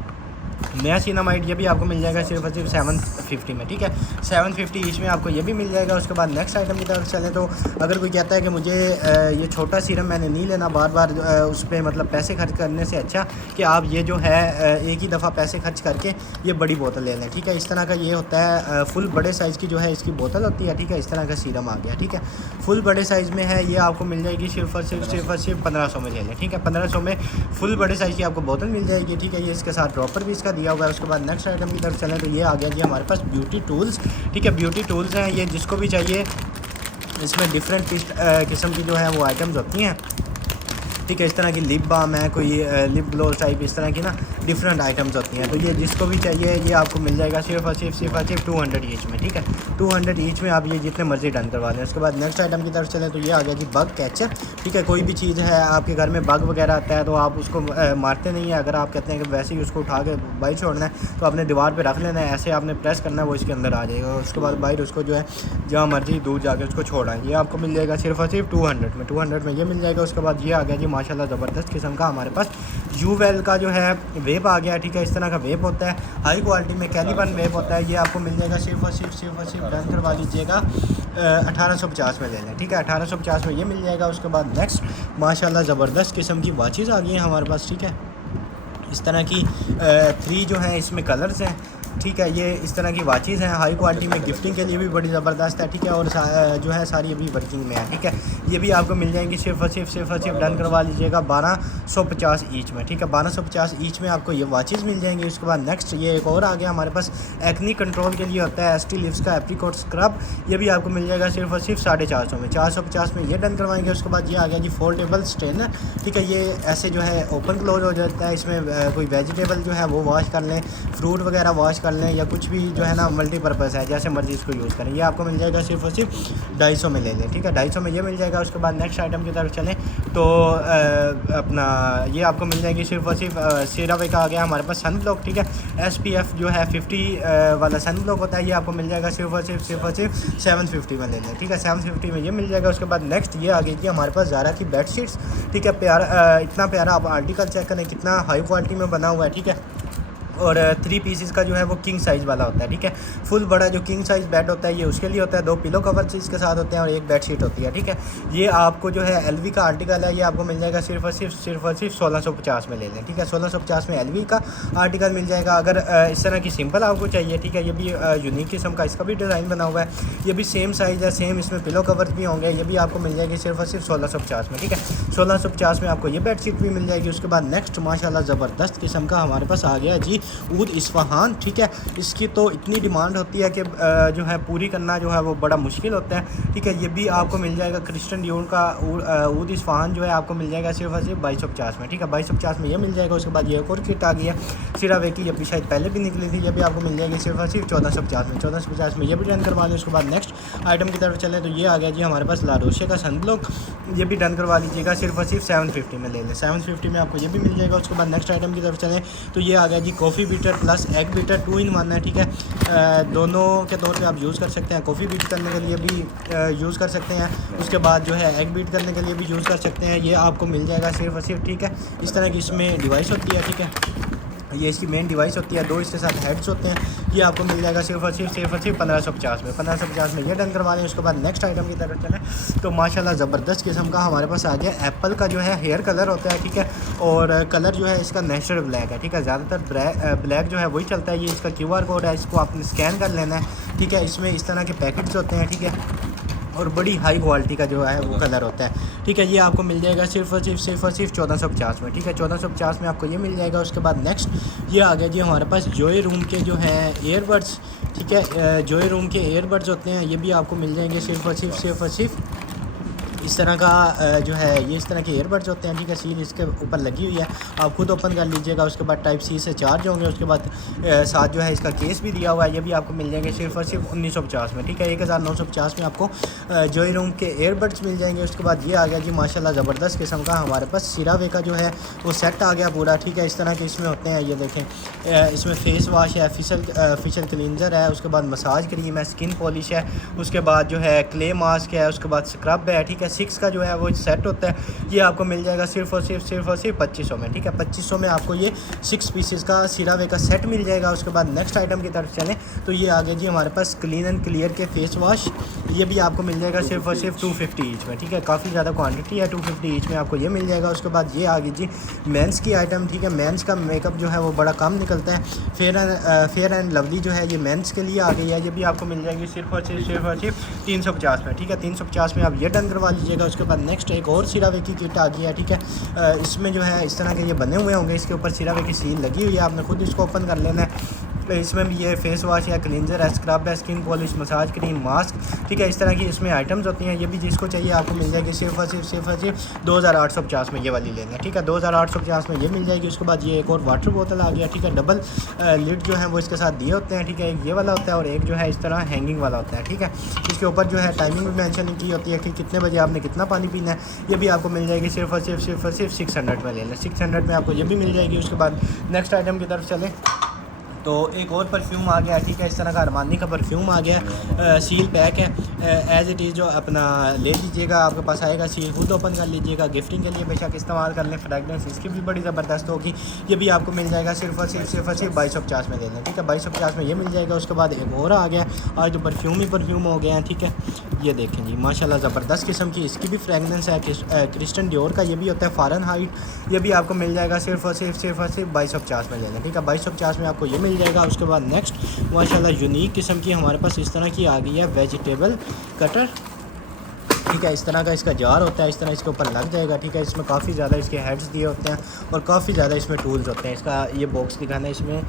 नियासिनामाइड। ये भी आपको मिल जाएगा सिर्फ और सिर्फ 750 में, ठीक है। 750 ईच में आपको ये भी मिल जाएगा। उसके बाद नेक्स्ट आइटम की तरफ चलें तो अगर कोई कहता है कि मुझे ये छोटा सीरम मैंने नहीं लेना, बार बार उस पर मतलब पैसे खर्च करने से अच्छा कि आप ये जो है एक ही दफ़ा पैसे खर्च करके ये बड़ी बोतल ले लें, ठीक है। इस तरह का ये होता है, फुल बड़े साइज़ की जो है इसकी बोतल होती है, ठीक है। इस तरह का सीरम आ गया, ठीक है, फुल बड़े साइज़ में है। ये आपको मिल जाएगी सिर्फ और सिर्फ 1500 में ले लें, ठीक है। 1500 में फुल बड़े साइज़ की आपको बोतल मिल जाएगी, ठीक है। ये इसके साथ ड्रॉपर भी इसका दिया हुआ है। उसके बाद नेक्स्ट आइटम की तरफ चलें तो ये आ गया जी हमारे पास ब्यूटी टूल्स, ठीक है। ब्यूटी टूल्स हैं, ये जिसको भी चाहिए इसमें डिफरेंट किस्म की जो है वो आइटम्स होती हैं, ठीक है। इस तरह की लिप बाम है, कोई लिप ग्लोस टाइप, इस तरह की ना डिफरेंट आइटम्स होती हैं। तो ये जिसको भी चाहिए ये आपको मिल जाएगा सिर्फ और सिर्फ 200 ईच में, ठीक है। 200 ईच में आप ये जितने मर्जी डन करवा लें। उसके बाद नेक्स्ट आइटम की तरफ चलें तो ये आ गया जी बग कैचर, ठीक है। कोई भी चीज़ है आपके घर में बग वगैरह आता है तो आप उसको मारते नहीं है। अगर आप कहते हैं कि वैसे ही उसको उठा के बाहर छोड़ना है तो आपने दीवार पर रख लेना है, ऐसे आपने प्रेस करना है, वो इसके अंदर आ जाएगा। उसके बाद बाहर उसको जो है जहाँ मर्जी दूर जाके उसको छोड़ना है। ये आपको मिल जाएगा सिर्फ और सिर्फ 200 में ये मिल जाएगा। उसके बाद ये आ गया जी माशाल्लाह ज़बरदस्त किस्म का हमारे पास यूवेल का जो है वेप आ गया, ठीक है। इस तरह का वेप होता है, हाई क्वालिटी में कैलिबन वेप होता है। ये आपको मिल जाएगा सिर्फ और सिर्फ डन करवा लीजिएगा 1850 में ले लें, ठीक है। 1850 में ये मिल जाएगा। उसके बाद नेक्स्ट माशाल्लाह ज़बरदस्त किस्म की वॉचेज़ आ गई हैं हमारे पास, ठीक है। इस तरह की 3 जो हैं इसमें कलर्स हैं, ठीक है। ये इस तरह की वॉचेज़ हैं, हाई क्वालिटी में गिफ्टिंग के लिए भी बड़ी ज़बरदस्त है, ठीक है। और जो है सारी अभी वर्किंग में है, ठीक है। ये भी आपको मिल जाएंगी सिर्फ और सिर्फ डन करवा लीजिएगा 1250 ईच में, ठीक है। 1250 ईच में आपको ये वॉचेज़ मिल जाएंगी। उसके बाद नेक्स्ट ये एक और आ गया हमारे पास एक्नी कंट्रोल के लिए होता है ST लिप्स का एप्रीकोट स्क्रब। ये भी आपको मिल जाएगा सिर्फ और सिर्फ 450 में, 450 में ये डन करवाएंगे। उसके बाद ये आ गया जी फोल्डेबल स्ट्रेनर, ठीक है। ये ऐसे जो है ओपन क्लोज हो जाता है, इसमें कोई वेजिटेबल जो है वो वॉश कर लें, फ्रूट वगैरह वॉश कर लें, या कुछ भी जो है ना मल्टीपर्पज़ है, जैसे मर्जी इसको यूज़ करें। ये आपको मिल जाएगा सिर्फ और सिर्फ 250 में ले लें, ठीक है। 250 में ये मिल जाएगा। उसके बाद नेक्स्ट आइटम की तरफ चलें तो अपना ये आपको मिल जाएगी सिर्फ और सिर्फ CeraVe का आ गया हमारे पास सन ब्लॉक, ठीक है। SPF जो है 50 वाला सन ब्लॉक होता है, ये आपको मिल जाएगा सिर्फ और सिर्फ 750 में ले लें, ठीक है। 750 में ये मिल जाएगा। उसके बाद नेक्स्ट ये आ गई थी हमारे पास ज़ारा की बेडशीट्स, ठीक है। प्यारा इतना प्यारा आप आर्टिकल चेक करें, कितना हाई क्वालिटी में बना हुआ है, ठीक है। और 3 पीसेस का जो है वो किंग साइज़ वाला होता है, ठीक है। फुल बड़ा जो किंग साइज़ बेड होता है ये उसके लिए होता है। 2 पिलो कवर इसके साथ होते हैं और एक बेडशीट होती है, ठीक है। ये आपको जो है LV का आर्टिकल है, ये आपको मिल जाएगा सिर्फ और सिर्फ 1650 में ले लें, ठीक है। 1650 में LV का आर्टिकल मिल जाएगा। अगर इस तरह की सिंपल आपको चाहिए, ठीक है, ये भी यूनिक किस्म का इसका भी डिज़ाइन बना हुआ है, ये भी सेम साइज़ है, सेम इसमें पिलो कवर्स भी होंगे। ये भी आपको मिल जाएगी सिर्फ और सिर्फ 1650 में, ठीक है। 1650 में आपको ये बेडशीट भी मिल जाएगी। उसके बाद नेक्स्ट माशाल्लाह ज़बरदस्त किस्म का हमारे पास आ गया जी ऊद इस्फहान, ठीक है। इसकी तो इतनी डिमांड होती है कि जो है पूरी करना जो है वो बड़ा मुश्किल होता है, ठीक है। ये भी आपको मिल जाएगा क्रिस्टन डियोर का ऊद इस्फहान जो है आपको मिल जाएगा सिर्फ और सिर्फ 2250 में, ठीक है। 2250 में ये मिल जाएगा। उसके बाद ये एक और किट आ गई है CeraVe की, ये भी शायद पहले भी निकली थी, ये भी आपको मिल जाएगी सिर्फ और सिर्फ 1450 में, 1450 में ये भी डन करवा लें। उसके बाद नेक्स्ट आइटम की तरफ चलें तो ये आ गया जी हमारे पास ला रोशे का सन ब्लॉक, ये भी डन करवा लीजिएगा सिर्फ और सिर्फ 750 में ले लें, 750 में आपको ये भी मिल जाएगा। उसके बाद नेक्स्ट आइटम की तरफ चलें तो ये आ गया जी coffee beater plus egg beater 2 in 1 है, ठीक है। दोनों के तौर पे आप यूज़ कर सकते हैं, कॉफ़ी बीट करने के लिए भी यूज़ कर सकते हैं, उसके बाद जो है एग बीट करने के लिए भी यूज़ कर सकते हैं। ये आपको मिल जाएगा सिर्फ और सिर्फ, ठीक है। इस तरह की इसमें डिवाइस होती है, ठीक है। ये इसकी मेन डिवाइस होती है, 2 इसके साथ हेड्स होते हैं। ये आपको मिल जाएगा सिर्फ और सिर्फ 1550 में, 1550 में ये डन करवा लें। उसके बाद नेक्स्ट आइटम की तरफ चलें तो माशाल्लाह ज़बरदस्त किस्म का हमारे पास आ गया एप्पल का जो है हेयर कलर होता है, ठीक है। और कलर जो है इसका नेचुरल ब्लैक है, ठीक है। ज़्यादातर ब्लैक जो है वही चलता है। ये इसका QR कोड है, इसको आपने स्कैन कर लेना है, ठीक है। इसमें इस तरह के पैकेट्स होते हैं, ठीक है। और बड़ी हाई क्वालिटी का जो है वो कलर होता है, ठीक है। ये आपको मिल जाएगा सिर्फ और सिर्फ 1450 में, ठीक है। 1450 में आपको ये मिल जाएगा। उसके बाद नेक्स्ट ये आ गया जी हमारे पास जॉय रूम के जो हैं ईयरबड्स, ठीक है। जॉय रूम के ईयरबड्स होते हैं, ये भी आपको मिल जाएंगे सिर्फ और सिर्फ इस तरह का जो है ये इस तरह के ईयरबड्स होते हैं, ठीक है। सील इसके ऊपर लगी हुई है, आप खुद ओपन कर लीजिएगा। उसके बाद टाइप सी से चार्ज होंगे। उसके बाद साथ जो है इसका केस भी दिया हुआ है, ये भी आपको मिल जाएंगे सिर्फ और सिर्फ 1950 में, ठीक है। 1950 में आपको जॉय रूम के ईयरबड्स मिल जाएंगे। उसके बाद ये आ गया जी माशाल्लाह ज़बरदस्त किस्म का हमारे पास सीरावे का जो है वो सेट आ गया पूरा, ठीक है। इस तरह के इसमें होते हैं, ये देखें इसमें फेस वाश है, फेशियल क्लींजर है, उसके बाद मसाज क्रीम है, स्किन पॉलिश है, उसके बाद जो है क्ले मास्क है, उसके बाद स्क्रब है, ठीक है। 6 का जो है वो सेट होता है, ये आपको मिल जाएगा सिर्फ और सिर्फ 2500 में, ठीक है। 2500 में आपको ये 6 पीसेस का सीरावे का सेट मिल जाएगा। उसके बाद नेक्स्ट आइटम की तरफ चलें तो ये आ गया जी हमारे पास क्लीन एंड क्लियर के फेस वॉश, ये भी आपको मिल जाएगा सिर्फ और सिर्फ 250 ईच में, ठीक है। काफ़ी ज़्यादा क्वांटिटी है, 250 ईच में आपको ये मिल जाएगा। उसके बाद ये आ गई जी मेंस की आइटम, ठीक है। मेंस का मेकअप जो है वो बड़ा कम निकलता है, फेयर एंड लवली जो है ये मेंस के लिए आ गई है, ये भी आपको मिल जाएगी सिर्फ और सिर्फ 350 में, ठीक है। 350 में आप ये डन करवा लीजिएगा। उसके बाद नेक्स्ट एक और सीरावे की किट आ गई है, ठीक है। इसमें जो है इस तरह के ये बने हुए होंगे, इसके ऊपर सीरावे की सील लगी हुई है, आपने खुद इसको ओपन कर लेना है। इसमें भी ये फेस वॉश या क्लींजर है, स्क्रब है, skin polish, massage cream, mask, ठीक है। इस तरह की इसमें आइटम्स होती हैं, ये भी जिसको चाहिए आपको मिल जाएगी सिर्फ और सिर्फ 2850 में ये वाली लेना है, ठीक है। 2850 में ये मिल जाएगी। उसके बाद ये एक और वाटर बोतल आ गया, ठीक है। डबल लिड जो है वो इसके साथ दिए होते हैं, ठीक है। एक ये वाला होता है और एक जो है इस तरह हैंगिंग वाला होता है, ठीक है। इसके ऊपर जो है टाइमिंग भी मेंशन की होती है कि कितने बजे आपने कितना पानी पीना है, ये भी आपको मिल जाएगी सिर्फ और सिर्फ 600 में लेना, 600 में आपको ये भी मिल जाएगी। उसके बाद नेक्स्ट आइटम की तरफ चलें तो एक और परफ्यूम आ गया, ठीक है। इस तरह का अरमानी का परफ्यूम आ गया, सील पैक है एज़ इट इज़, जो अपना ले लीजिएगा, आपके पास आएगा, सील खुद ओपन कर लीजिएगा। गिफ्टिंग के लिए बेशक इस्तेमाल कर लें, फ्रेगनेंस इसकी भी बड़ी ज़बरदस्त होगी, ये भी आपको मिल जाएगा सिर्फ और सिर्फ 2250 में ले लें, ठीक है। 2250 में ये मिल जाएगा। उसके बाद एक और आ गया, आज जो परफ्यूम ही परफ्यूम हो गए हैं, ठीक है। ये देखें जी माशाल्लाह ज़बरदस्त किस्म की इसकी भी फ्रेगनेंस है, क्रिस्टन डियोर का ये भी होता है फ़ारेनहाइट, ये भी आपको मिल जाएगा सिर्फ और सिर्फ 2250 में ले लें, ठीक है। 2250 में आपको ये मिल जाएगा। उसके बाद नेक्स्ट माशाल्लाह यूनिक किस्म की हमारे पास इस तरह की आ गई है वेजिटेबल कटर, ठीक है। इस तरह का इसका जार होता है, इस तरह इसके ऊपर लग जाएगा, ठीक है। इसमें काफ़ी ज़्यादा इसके हेड्स दिए होते हैं और काफ़ी ज़्यादा इसमें टूल्स होते हैं। इसका ये बॉक्स दिखाना है, इसमें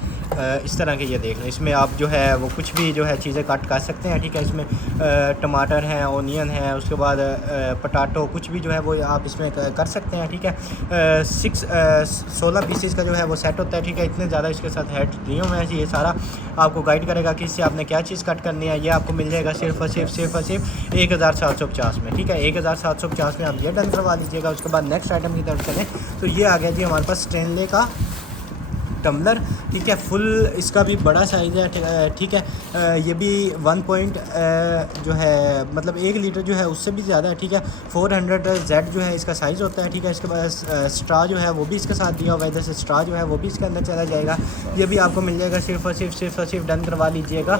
इस तरह के ये देख लें, इसमें आप जो है वो कुछ भी जो है चीज़ें कट कर सकते हैं, ठीक है। इसमें टमाटर हैं, ओनियन है, उसके बाद पटाटो, कुछ भी जो है वो आप इसमें कर सकते हैं, ठीक है। 16 पीसेस का जो है वो सेट होता है, ठीक है। इतने ज़्यादा इसके साथ हेड दिए हुए हैं, ये सारा आपको गाइड करेगा कि इससे आपने क्या चीज़ कट करनी है। ये आपको मिल जाएगा सिर्फ और सिर्फ 1750 में, ठीक है। 1750 में आप ये डन करवा लीजिएगा। उसके बाद नेक्स्ट आइटम की तरफ चलें तो ये आ गया जी हमारे पास स्टेनले का टम्बलर, ठीक है। फुल इसका भी बड़ा साइज़ है, ठीक है। ये भी 1 पॉइंट जो है मतलब 1 लीटर जो है उससे भी ज़्यादा है, ठीक है। 400Z जो है इसका साइज़ होता है, ठीक है। इसके बाद स्ट्रा जो है वो भी इसके साथ दिया हुआ है, इधर से स्ट्रा जो है वो भी इसके अंदर चला जाएगा। ये भी आपको मिल जाएगा सिर्फ और सिर्फ डन करवा लीजिएगा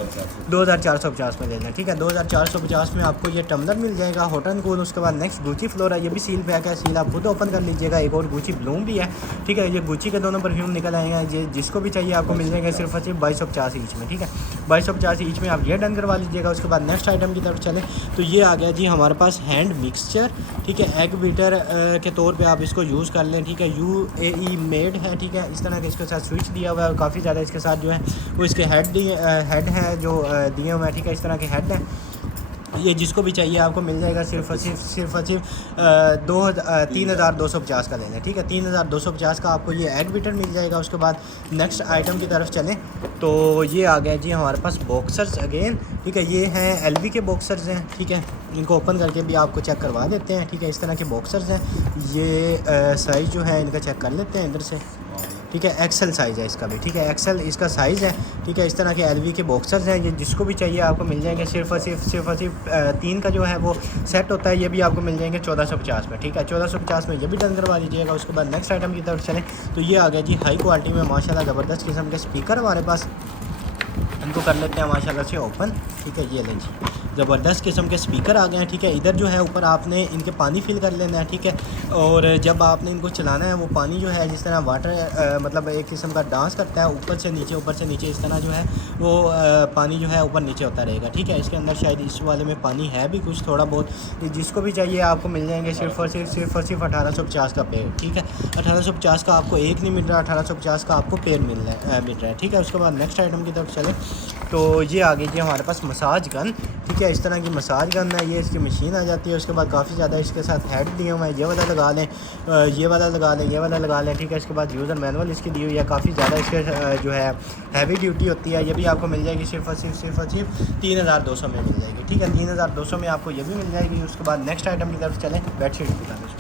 2450 में लेना, ठीक है। 2450 में आपको ये टम्बलर मिल जाएगा, हॉट एंड कूल। उसके बाद नेक्स्ट गुची फ्लोरा, ये भी सील पैक है, सील आप खुद ओपन कर लीजिएगा। एक और गुची ब्लूम भी है, ठीक है। ये गुची के दोनों परफ्यूम निकल आएंगे, ये जिसको भी चाहिए आपको मिल जाएगा सिर्फ और सिर्फ 2250 ईच में, ठीक है। 2250 ईच में आप ये डन करवा लीजिएगा। उसके बाद नेक्स्ट आइटम की तरफ चलें तो ये आ गया जी हमारे पास हैंड मिक्सचर, ठीक है। एग बीटर के तौर पे आप इसको यूज़ कर लें, ठीक है। UAE मेड है, ठीक है। इस तरह के इसके साथ स्विच दिया हुआ है और काफ़ी ज़्यादा इसके साथ जो है वो इसके हेड हैं जो दिए हुए हैं, ठीक है। इस तरह के हेड हैं, ये जिसको भी चाहिए आपको मिल जाएगा सिर्फ 3250 का लेना, ठीक है। 3250 का आपको ये एग बीटर मिल जाएगा। उसके बाद नेक्स्ट आइटम की तरफ चलें तो ये आ गया जी हमारे पास बॉक्सर्स अगेन, ठीक है। ये हैं LV के बॉक्सर्स हैं, ठीक है। इनको ओपन करके भी आपको चेक करवा देते हैं, ठीक है। इस तरह के बॉक्सर्स हैं, ये साइज़ जो है इनका चेक कर लेते हैं इधर से, ठीक है। एक्सेल साइज़ है इसका भी, ठीक है। एक्सेल इसका साइज़ है, ठीक है। इस तरह के LV के बॉक्सर्स हैं, ये जिसको भी चाहिए आपको मिल जाएंगे सिर्फ और सिर्फ 3 का जो है वो सेट होता है, ये भी आपको मिल जाएंगे 1450 में, ठीक है। 1450 में ये भी डन करवा दीजिएगा। उसके बाद नेक्स्ट आइटम की तरफ चलें तो ये आ गया जी हाई क्वालिटी में माशाल्लाह ज़बरदस्त किस्म के स्पीकर हमारे पास, इनको कर लेते हैं माशाल्लाह से ओपन, ठीक है। ये लें जी ज़बरदस्त किस्म के स्पीकर आ गए हैं, ठीक है। इधर जो है ऊपर आपने इनके पानी फिल कर लेना है, ठीक है। और जब आपने इनको चलाना है वो पानी जो है जिस तरह वाटर मतलब एक किस्म का डांस करता है, ऊपर से नीचे इस तरह जो है वो पानी जो है ऊपर नीचे होता रहेगा, ठीक है। इसके अंदर शायद इस वाले में पानी है भी कुछ थोड़ा बहुत, जिसको भी चाहिए आपको मिल जाएंगे सिर्फ और सिर्फ 1850 का पेड़, ठीक है। 1850 का आपको एक नहीं मिल रहा, 1850 का आपको पेड़ मिल रहा है, ठीक है। उसके बाद नेक्स्ट आइटम की तरफ चले तो ये आ गई जी हमारे पास मसाज गन, ठीक है। है। इस तरह की मसाज गन है, ये इसकी मशीन आ जाती है। उसके बाद काफ़ी ज़्यादा इसके साथ हेड दिए हुए हैं, ये वाला लगा लें, ये वाला लगा लें, ये वाला लगा लें, ठीक है। इसके बाद यूज़र मैनुअल इसकी दी हुई है, काफ़ी ज़्यादा इसके जो है हैवी ड्यूटी होती है। ये भी आपको मिल जाएगी सिर्फ और सिर्फ 3200 में मिल जाएगी, ठीक है। 3200 में आपको ये भी मिल जाएगी। उसके बाद नेक्स्ट आइटम की तरफ चलें, बेडशीट दिखाने।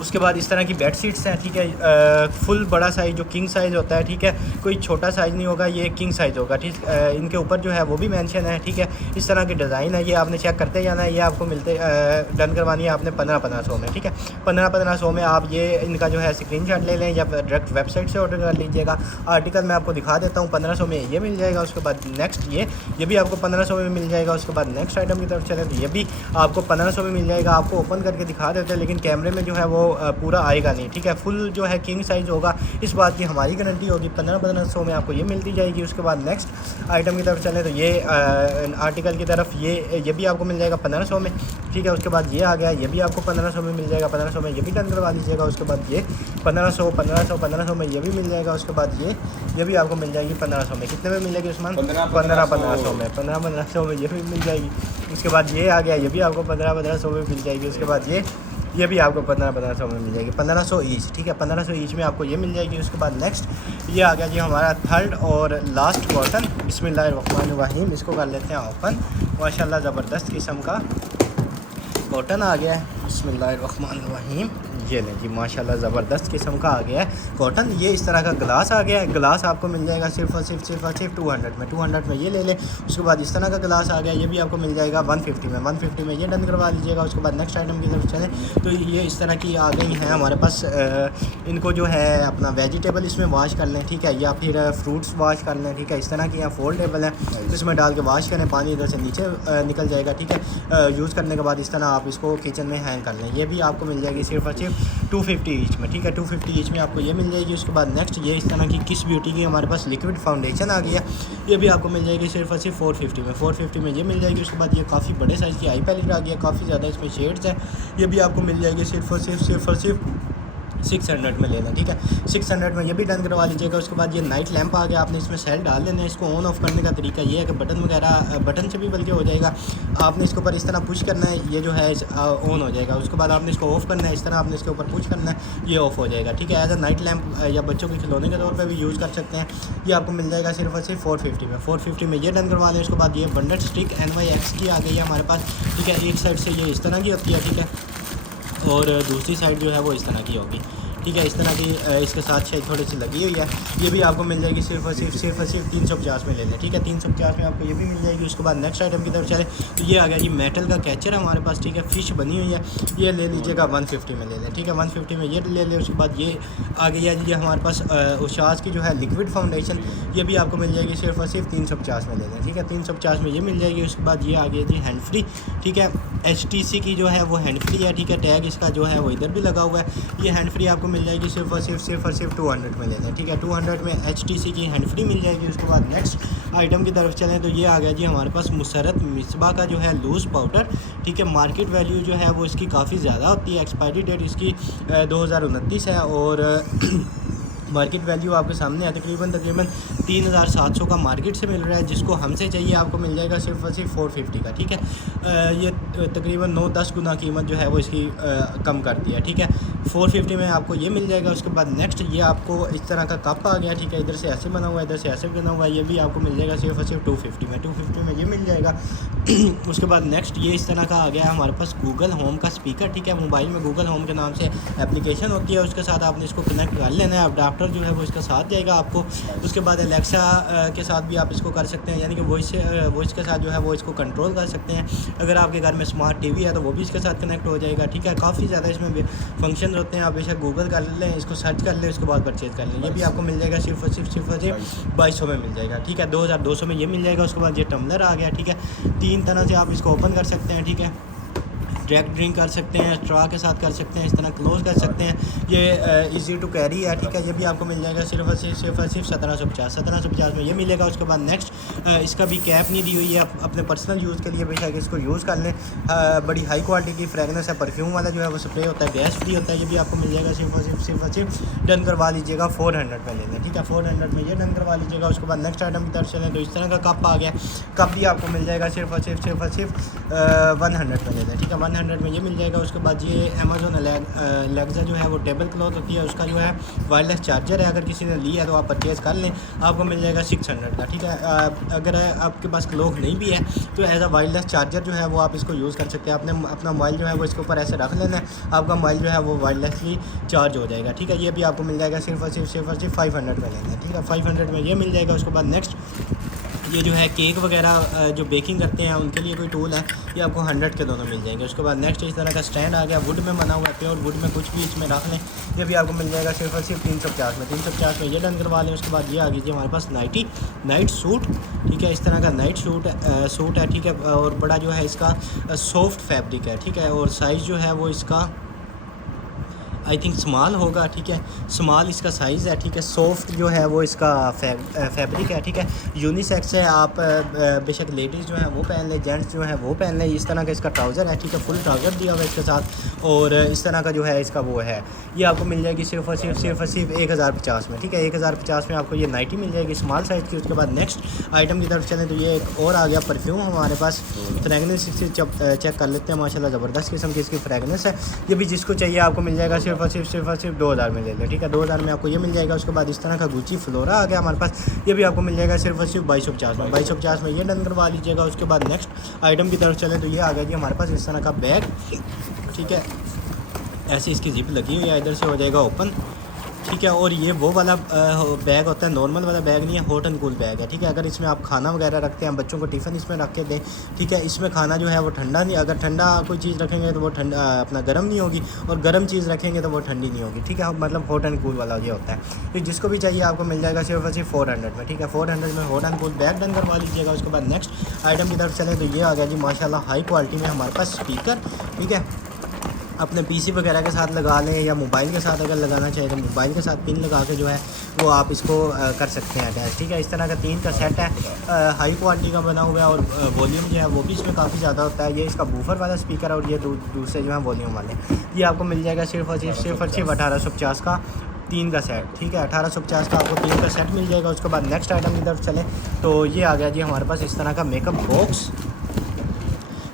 उसके बाद इस तरह की बेड शीट्स हैं, ठीक है। फुल बड़ा साइज़ जो किंग साइज़ होता है, ठीक है, कोई छोटा साइज़ नहीं होगा, ये किंग साइज़ होगा, ठीक। इनके ऊपर जो है वो भी मेंशन है, ठीक है। इस तरह की डिज़ाइन है, ये आपने चेक करते जाना है। ये आपको मिलते डन करवानी है आपने 1500 में, ठीक है। 1500 में आप ये इनका जो है स्क्रीनशॉट ले लें या डायरेक्ट वेबसाइट से ऑर्डर कर लीजिएगा। आर्टिकल मैं आपको दिखा देता हूँ। 1500 में ये मिल जाएगा। उसके बाद नेक्स्ट ये भी आपको 1500 में मिल जाएगा। उसके बाद नेक्स्ट आइटम की तरफ चले तो ये भी आपको 1500 में मिल जाएगा। आपको ओपन करके दिखा देते हैं, लेकिन कैमरे में जो है वो पूरा आएगा नहीं, ठीक है। फुल जो है किंग साइज़ होगा, इस बात की हमारी गारंटी होगी। 1500 में आपको ये मिलती जाएगी। उसके बाद नेक्स्ट आइटम की तरफ चलें तो ये आर्टिकल की तरफ ये भी आपको मिल जाएगा 1500 में, ठीक है। उसके बाद ये आ गया, ये भी आपको 1500 में मिल जाएगा। 1500 में ये भी डन करवा लीजिएगा। उसके बाद ये 1500 में ये भी मिल जाएगा। उसके बाद ये भी आपको मिल जाएगी 1500 में। कितने में मिलेगी उस्मान? 1500 में। 1500 में ये भी मिल जाएगी। उसके बाद ये आ गया, ये भी आपको 1500 में मिल जाएगी। उसके बाद ये भी आपको 1500 में मिल जाएगी। 1500 ईच, ठीक है। 1500 ईच में आपको ये मिल जाएगी। उसके बाद नेक्स्ट ये आ गया जी हमारा थर्ड और लास्ट कॉटन। बिस्मिल्लाहिर्रहमानिर्रहीम, इसको कर लेते हैं ओपन। माशाल्लाह ज़बरदस्त किस्म का कॉटन आ गया है। बिस्मिल्लाहिर्रहमानिर्रहीम, ये लें जी, माशाल्लाह ज़बरदस्त किस्म का आ गया है कॉटन। ये इस तरह का ग्लास आ गया है। ग्लास आपको मिल जाएगा सिर्फ और सिर्फ 200 में। 200 में ये ले लें। उसके बाद इस तरह का ग्लास आ गया, ये भी आपको मिल जाएगा 150 में। 150 में ये डन करवा लीजिएगा। उसके बाद नेक्स्ट आइटम की तरफ चलें तो ये इस तरह की आ गई हैं हमारे पास। इनको जो है अपना वेजिटेबल इसमें वॉश कर लें, ठीक है, या फिर फ्रूट्स वॉश कर लें, ठीक है। इस तरह की यहाँ फोल्डेबल है, इसमें डाल के वॉश करें, पानी इधर से नीचे निकल जाएगा, ठीक है। यूज़ करने के बाद इस तरह आप इसको किचन में हैंग कर लें। ये भी आपको मिल जाएगी सिर्फ और सिर्फ 250 ईच में, ठीक है। 250 ईच में आपको ये मिल जाएगी। उसके बाद नेक्स्ट ये इस तरह की किस ब्यूटी की हमारे पास लिक्विड फाउंडेशन आ गया, ये भी आपको मिल जाएगी सिर्फ और सिर्फ 450 में। 450 में ये मिल जाएगी। उसके बाद ये काफ़ी बड़े साइज़ की आई पैलेट आ गया, काफ़ी ज़्यादा इसमें शेड्स हैं। ये भी आपको मिल जाएगी सिर्फ और सिर्फ 600 में लेना, ठीक है। 600 में ये भी डन करवा लीजिएगा। उसके बाद ये नाइट लैंप आ गया, आपने इसमें सेल डाल देना है। इसको ऑन ऑफ करने का तरीका ये है कि बटन वगैरह बटन से भी बल्कि हो जाएगा। आपने इसके ऊपर इस तरह पुश करना है, ये जो है ऑन हो जाएगा। उसके बाद आपने इसको ऑफ़ करना है, इस तरह आपने इसके ऊपर पुश करना है, ये ऑफ़ हो जाएगा, ठीक है। एज अ नाइट लैंप या बच्चों के खिलौने के तौर पर भी यूज़ कर सकते हैं। ये आपको मिल जाएगा सिर्फ और सिर्फ 450 में। 450 में ये डन करवा लें। उसके बाद ये बंडल स्टिक NYX की आ गई है हमारे पास, ठीक है। एक साइड से ये इस तरह की होती है, ठीक है, और दूसरी साइड जो है वो इस तरह की होगी, ठीक है। इस तरह की इसके साथ शायद थोड़ी सी लगी हुई है। ये भी आपको मिल जाएगी सिर्फ और सिर्फ 350 में ले लें, ठीक है। 350 में आपको ये भी मिल जाएगी। उसके बाद नेक्स्ट आइटम की तरफ चले तो ये आ गया जी मेटल का कैचर हमारे पास, ठीक है। फ़िश बनी हुई है, ये ले लीजिएगा 150 में ले लें, ठीक है। 150 में ये ले लें। उसके बाद ये आ गई है जी हमारे पास उशास की जो है लिक्विड फाउंडेशन, ये भी आपको मिल जाएगी सिर्फ और सिर्फ 350 में ले लें, ठीक है। 350 में ये मिल जाएगी। उसके बाद ये आ गई जी हैंड फ्री, ठीक है। HTC की जो है वो हैंड फ्री है, ठीक है। टैग इसका जो है वो इधर भी लगा हुआ है। ये हैंड फ्री आपको मिल जाएगी सिर्फ और सिर्फ 200 में ले लें, ठीक है। 200 में HTC की हैंड फ्री मिल जाएगी। उसके बाद नेक्स्ट आइटम की तरफ चलें तो ये आ गया जी हमारे पास मुसरत मिसबा का जो है लूज़ पाउडर, ठीक है। मार्केट वैल्यू जो है वो इसकी काफ़ी ज़्यादा होती है। एक्सपायरी डेट इसकी 2029 है और मार्केट वैल्यू आपके सामने है। तकरीबन 3700 का मार्केट से मिल रहा है। जिसको हमसे चाहिए आपको मिल जाएगा सिर्फ और सिर्फ 450 का, ठीक है। ये तकरीबन 9-10 गुना कीमत जो है वो इसकी कम करती है, ठीक है। 450 में आपको ये मिल जाएगा। उसके बाद नेक्स्ट ये आपको इस तरह का कप आ गया, ठीक है। इधर से ऐसे बना हुआ है, इधर से ऐसे बना हुआ है। ये भी आपको मिल जाएगा सिर्फ और सिर्फ 250 में। 250 में ये मिल जाएगा। उसके बाद नेक्स्ट ये इस तरह का आ गया है हमारे पास गूगल होम का स्पीकर, ठीक है। मोबाइल में गूगल होम के नाम से एप्लीकेशन होती है, उसके साथ आपने इसको कनेक्ट कर लेना है। अडाप्टर जो है वो इसका साथ जाएगा आपको। उसके बाद एलेक्सा के साथ भी आप इसको कर सकते हैं, यानी कि वॉइस के साथ जो है वो इसको कंट्रोल कर सकते हैं। अगर आपके घर में स्मार्ट टीवी है तो वो भी इसके साथ कनेक्ट हो जाएगा, ठीक है। काफ़ी ज़्यादा इसमें फंक्शन होते हैं। आप बेशक गूगल कर लें, इसको सर्च कर लें, उसके बाद परचेज़ कर लें। ये भी आपको मिल जाएगा सिर्फ और सिर्फ 2200 में मिल जाएगा, ठीक है। 2200 में ये मिल जाएगा। उसके बाद ये टम्बलर आ गया, ठीक है। 3 तरह से आप इसको ओपन कर सकते हैं, ठीक है। डायरेक्ट ड्रिंक कर सकते हैं, स्ट्रॉ के साथ कर सकते हैं, इस तरह क्लोज कर सकते हैं। ये इजी टू कैरी है, ठीक है। ये भी आपको मिल जाएगा सिर्फ 1750 में ये मिलेगा। उसके बाद नेक्स्ट इसका भी कैप नहीं दी हुई है, अपने पर्सनल यूज़ के लिए बेशक इसको यूज़ कर लें। बड़ी हाई क्वालिटी की फ्रेगनेंस है, परफ्यूम वाला जो है वो स्प्रे होता है, गैस फ्री होता है। ये भी आपको मिल जाएगा सिर्फ डन करवा लीजिएगा 400 में ले लें, ठीक है। 400 में ये डन करवा लीजिएगा। उसके बाद नेक्स्ट आइटम की तरफ चलें तो इस तरह का कप आ गया। कप भी आपको मिल जाएगा सिर्फ 100 में ले लें, ठीक है। 100 में ये मिल जाएगा। उसके बाद ये अमेज़न एलेक्सा जो है वो टेबल क्लॉथ होती है, उसका जो है वायरलेस चार्जर है। अगर किसी ने लिया है तो आप परचेज़ कर लें, आपको मिल जाएगा 600 का, ठीक है। अगर आपके पास क्लॉक नहीं भी है तो एज अ वायरलेस चार्जर जो है वो आप इसको यूज़ कर सकते हैं। आपने अपना मोबाइल जो है वो इसके ऊपर ऐसे रख लेना है, आपका मोबाइल जो है वो वायरलेसली चार्ज हो जाएगा, ठीक है। ये भी आपको मिल जाएगा सिर्फ 500 में लेना है, ठीक है। 500 में ये मिल जाएगा। उसके बाद नेक्स्ट ये जो है केक वगैरह जो बेकिंग करते हैं उनके लिए कोई टूल है, ये आपको 100 के दोनों मिल जाएंगे। उसके बाद नेक्स्ट इस तरह का स्टैंड आ गया, वुड में बना हुआ है, प्योर वुड में, कुछ भी इसमें रख लें। ये भी आपको मिल जाएगा सिर्फ 350 में ये डन करवा लें। उसके बाद ये आ गई थी हमारे पास नाइट सूट, ठीक है। इस तरह का नाइट सूट है, ठीक है। और बड़ा जो है इसका सॉफ्ट फैब्रिक है, ठीक है। और साइज़ जो है वो इसका आई थिंक स्मॉल होगा, ठीक है। स्मॉल इसका साइज़ है, ठीक है। सॉफ्ट जो है वो इसका फैब्रिक है, ठीक है। यूनिसेक्स है, आप बेशक लेडीज़ जो है वो पहन लें, जेंट्स जो है वो पहन लें। इस तरह का इसका ट्राउज़र है, ठीक है। फुल ट्राउज़र दिया हुआ है इसके साथ। और इस तरह का जो है इसका वो है, ये आपको मिल जाएगी सिर्फ 1050 में, ठीक है। 1050 में आपको ये नाइटी मिल जाएगी स्मॉल साइज़ की। उसके बाद नेक्स्ट आइटम की तरफ चलें तो ये एक और आ गया परफ्यूम हमारे पास। फ्रेगनेंस से चेक कर लेते हैं, माशाल्लाह ज़बरदस्त किस्म की इसकी फ्रेगनेंस है। ये भी जिसको चाहिए आपको मिल जाएगा सिर्फ 2000 में ले लें, ठीक है। 2000 में आपको ये मिल जाएगा। उसके बाद इस तरह का गुची फ्लोरा आ गया हमारे पास, ये भी आपको मिल जाएगा सिर्फ 2250 में ये डन करवा लीजिएगा। उसके बाद नेक्स्ट आइटम की तरफ चलें तो ये आ गया जी हमारे पास इस तरह का बैग, ठीक है। ऐसे इसकी जिप लगी हुई है, इधर से हो जाएगा ओपन, ठीक है। और ये वो वाला बैग होता है, नॉर्मल वाला बैग नहीं है, हॉट एंड कूल बैग है, ठीक है। अगर इसमें आप खाना वगैरह रखते हैं, बच्चों को टिफ़िन इसमें रख के दें, ठीक है। इसमें खाना जो है वो ठंडा नहीं, अगर ठंडा कोई चीज़ रखेंगे तो वो ठंडा अपना गर्म नहीं होगी, और गर्म चीज़ रखेंगे तो वो ठंडी नहीं होगी, ठीक है। मतलब हॉट एंड कूल वाला ये होता है। तो जिसको भी चाहिए आपको मिल जाएगा सिर्फ 400 में, ठीक है। 400 में hot and cool bag done करवा लीजिएगा। उसके बाद नेक्स्ट आइटम की तरफ चलें तो ये आ गया जी माशाल्लाह हाई क्वालिटी में हमारे पास स्पीकर, ठीक है। अपने पीसी वगैरह के साथ लगा लें, या मोबाइल के साथ अगर लगाना चाहिए तो मोबाइल के साथ पिन लगा के जो है वो आप इसको कर सकते हैं अटैच, ठीक है। इस तरह का 3 का सेट है, हाई क्वालिटी का बना हुआ है। और वॉल्यूम जो है वो भी इसमें काफ़ी ज़्यादा होता है। ये इसका बूफर वाला स्पीकर है, और ये दूसरे जो है वॉल्यूम वाले, ये आपको मिल जाएगा सिर्फ 1850 का 3 का सेट, ठीक है। 1850 का आपको 3 का सेट मिल जाएगा। उसके बाद नेक्स्ट आइटम की तरफ चलें तो ये आ गया जी हमारे पास इस तरह का मेकअप बॉक्स,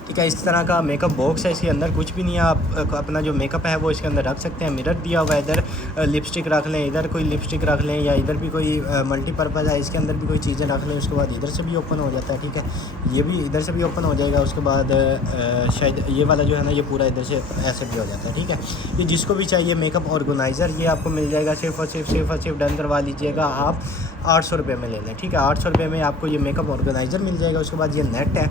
ठीक है। इस तरह का मेकअप बॉक्स है, इसके अंदर कुछ भी नहीं है, आप अपना जो मेकअप है वो इसके अंदर रख सकते हैं। मिरर दिया हुआ है, इधर लिपस्टिक रख लें, इधर कोई लिपस्टिक रख लें, या इधर भी कोई मल्टीपर्पज़ है, इसके अंदर भी कोई चीज़ें रख लें। उसके बाद इधर से भी ओपन हो जाता है, ठीक है। ये भी इधर से भी ओपन हो जाएगा। उसके बाद शायद ये वाला जो है ना ये पूरा इधर से ऐसे भी हो जाता है, ठीक है। ये जिसको भी चाहिए मेकअप ऑर्गेनाइज़र, ये आपको मिल जाएगा सिर्फ डन करवा लीजिएगा आप 800 रुपये में ले लें, ठीक है। 800 रुपये में आपको ये मेकअप ऑर्गेनाइज़र मिल जाएगा। उसके बाद ये नेट है,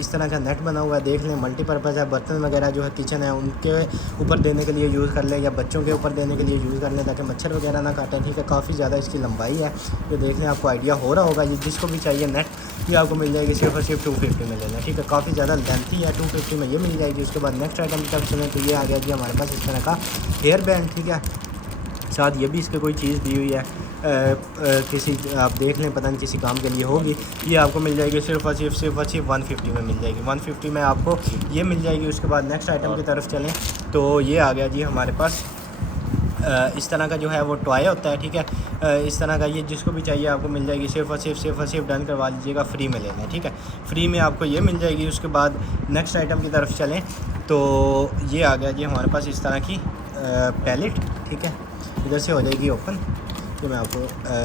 इस तरह का नेट बना हुआ है, देख लें। मल्टीपर्पज़ है, बर्तन वगैरह जो है किचन है उनके ऊपर देने के लिए यूज़ कर लें, या बच्चों के ऊपर देने के लिए यूज़ कर लें ताकि मच्छर वगैरह ना काटें, ठीक है। काफ़ी ज़्यादा इसकी लंबाई है, ये देख लें, आपको आइडिया हो रहा होगा। ये जिसको भी चाहिए नेट, ये आपको मिल जाएगी सिर्फ 250 में लेना, ठीक है। काफ़ी ज़्यादा लेंथी है, 250 में ये मिल जाएगी। उसके बाद नेक्स्ट आइटम की तरफ चलें तो ये आ गया जी हमारे पास इस तरह का हेयर बैंड, ठीक है। साथ ये भी इसके कोई चीज़ दी हुई है, किसी आप देख लें, पता नहीं किसी काम के लिए होगी। ये आपको मिल जाएगी सिर्फ 150 में मिल जाएगी। 150 में आपको ये मिल जाएगी। उसके बाद नेक्स्ट आइटम की तरफ चलें तो ये आ गया जी हमारे पास इस तरह का जो है वो टॉय होता है, ठीक है। इस तरह का ये जिसको भी चाहिए आपको मिल जाएगी सिर्फ डन करवा लीजिएगा, फ्री में लेना है, ठीक है। फ्री में आपको ये मिल जाएगी। उसके बाद नेक्स्ट आइटम की तरफ चलें तो ये आ गया जी हमारे पास इस तरह की पैलेट, ठीक है। इधर से हो जाएगी ओपन, तो मैं आपको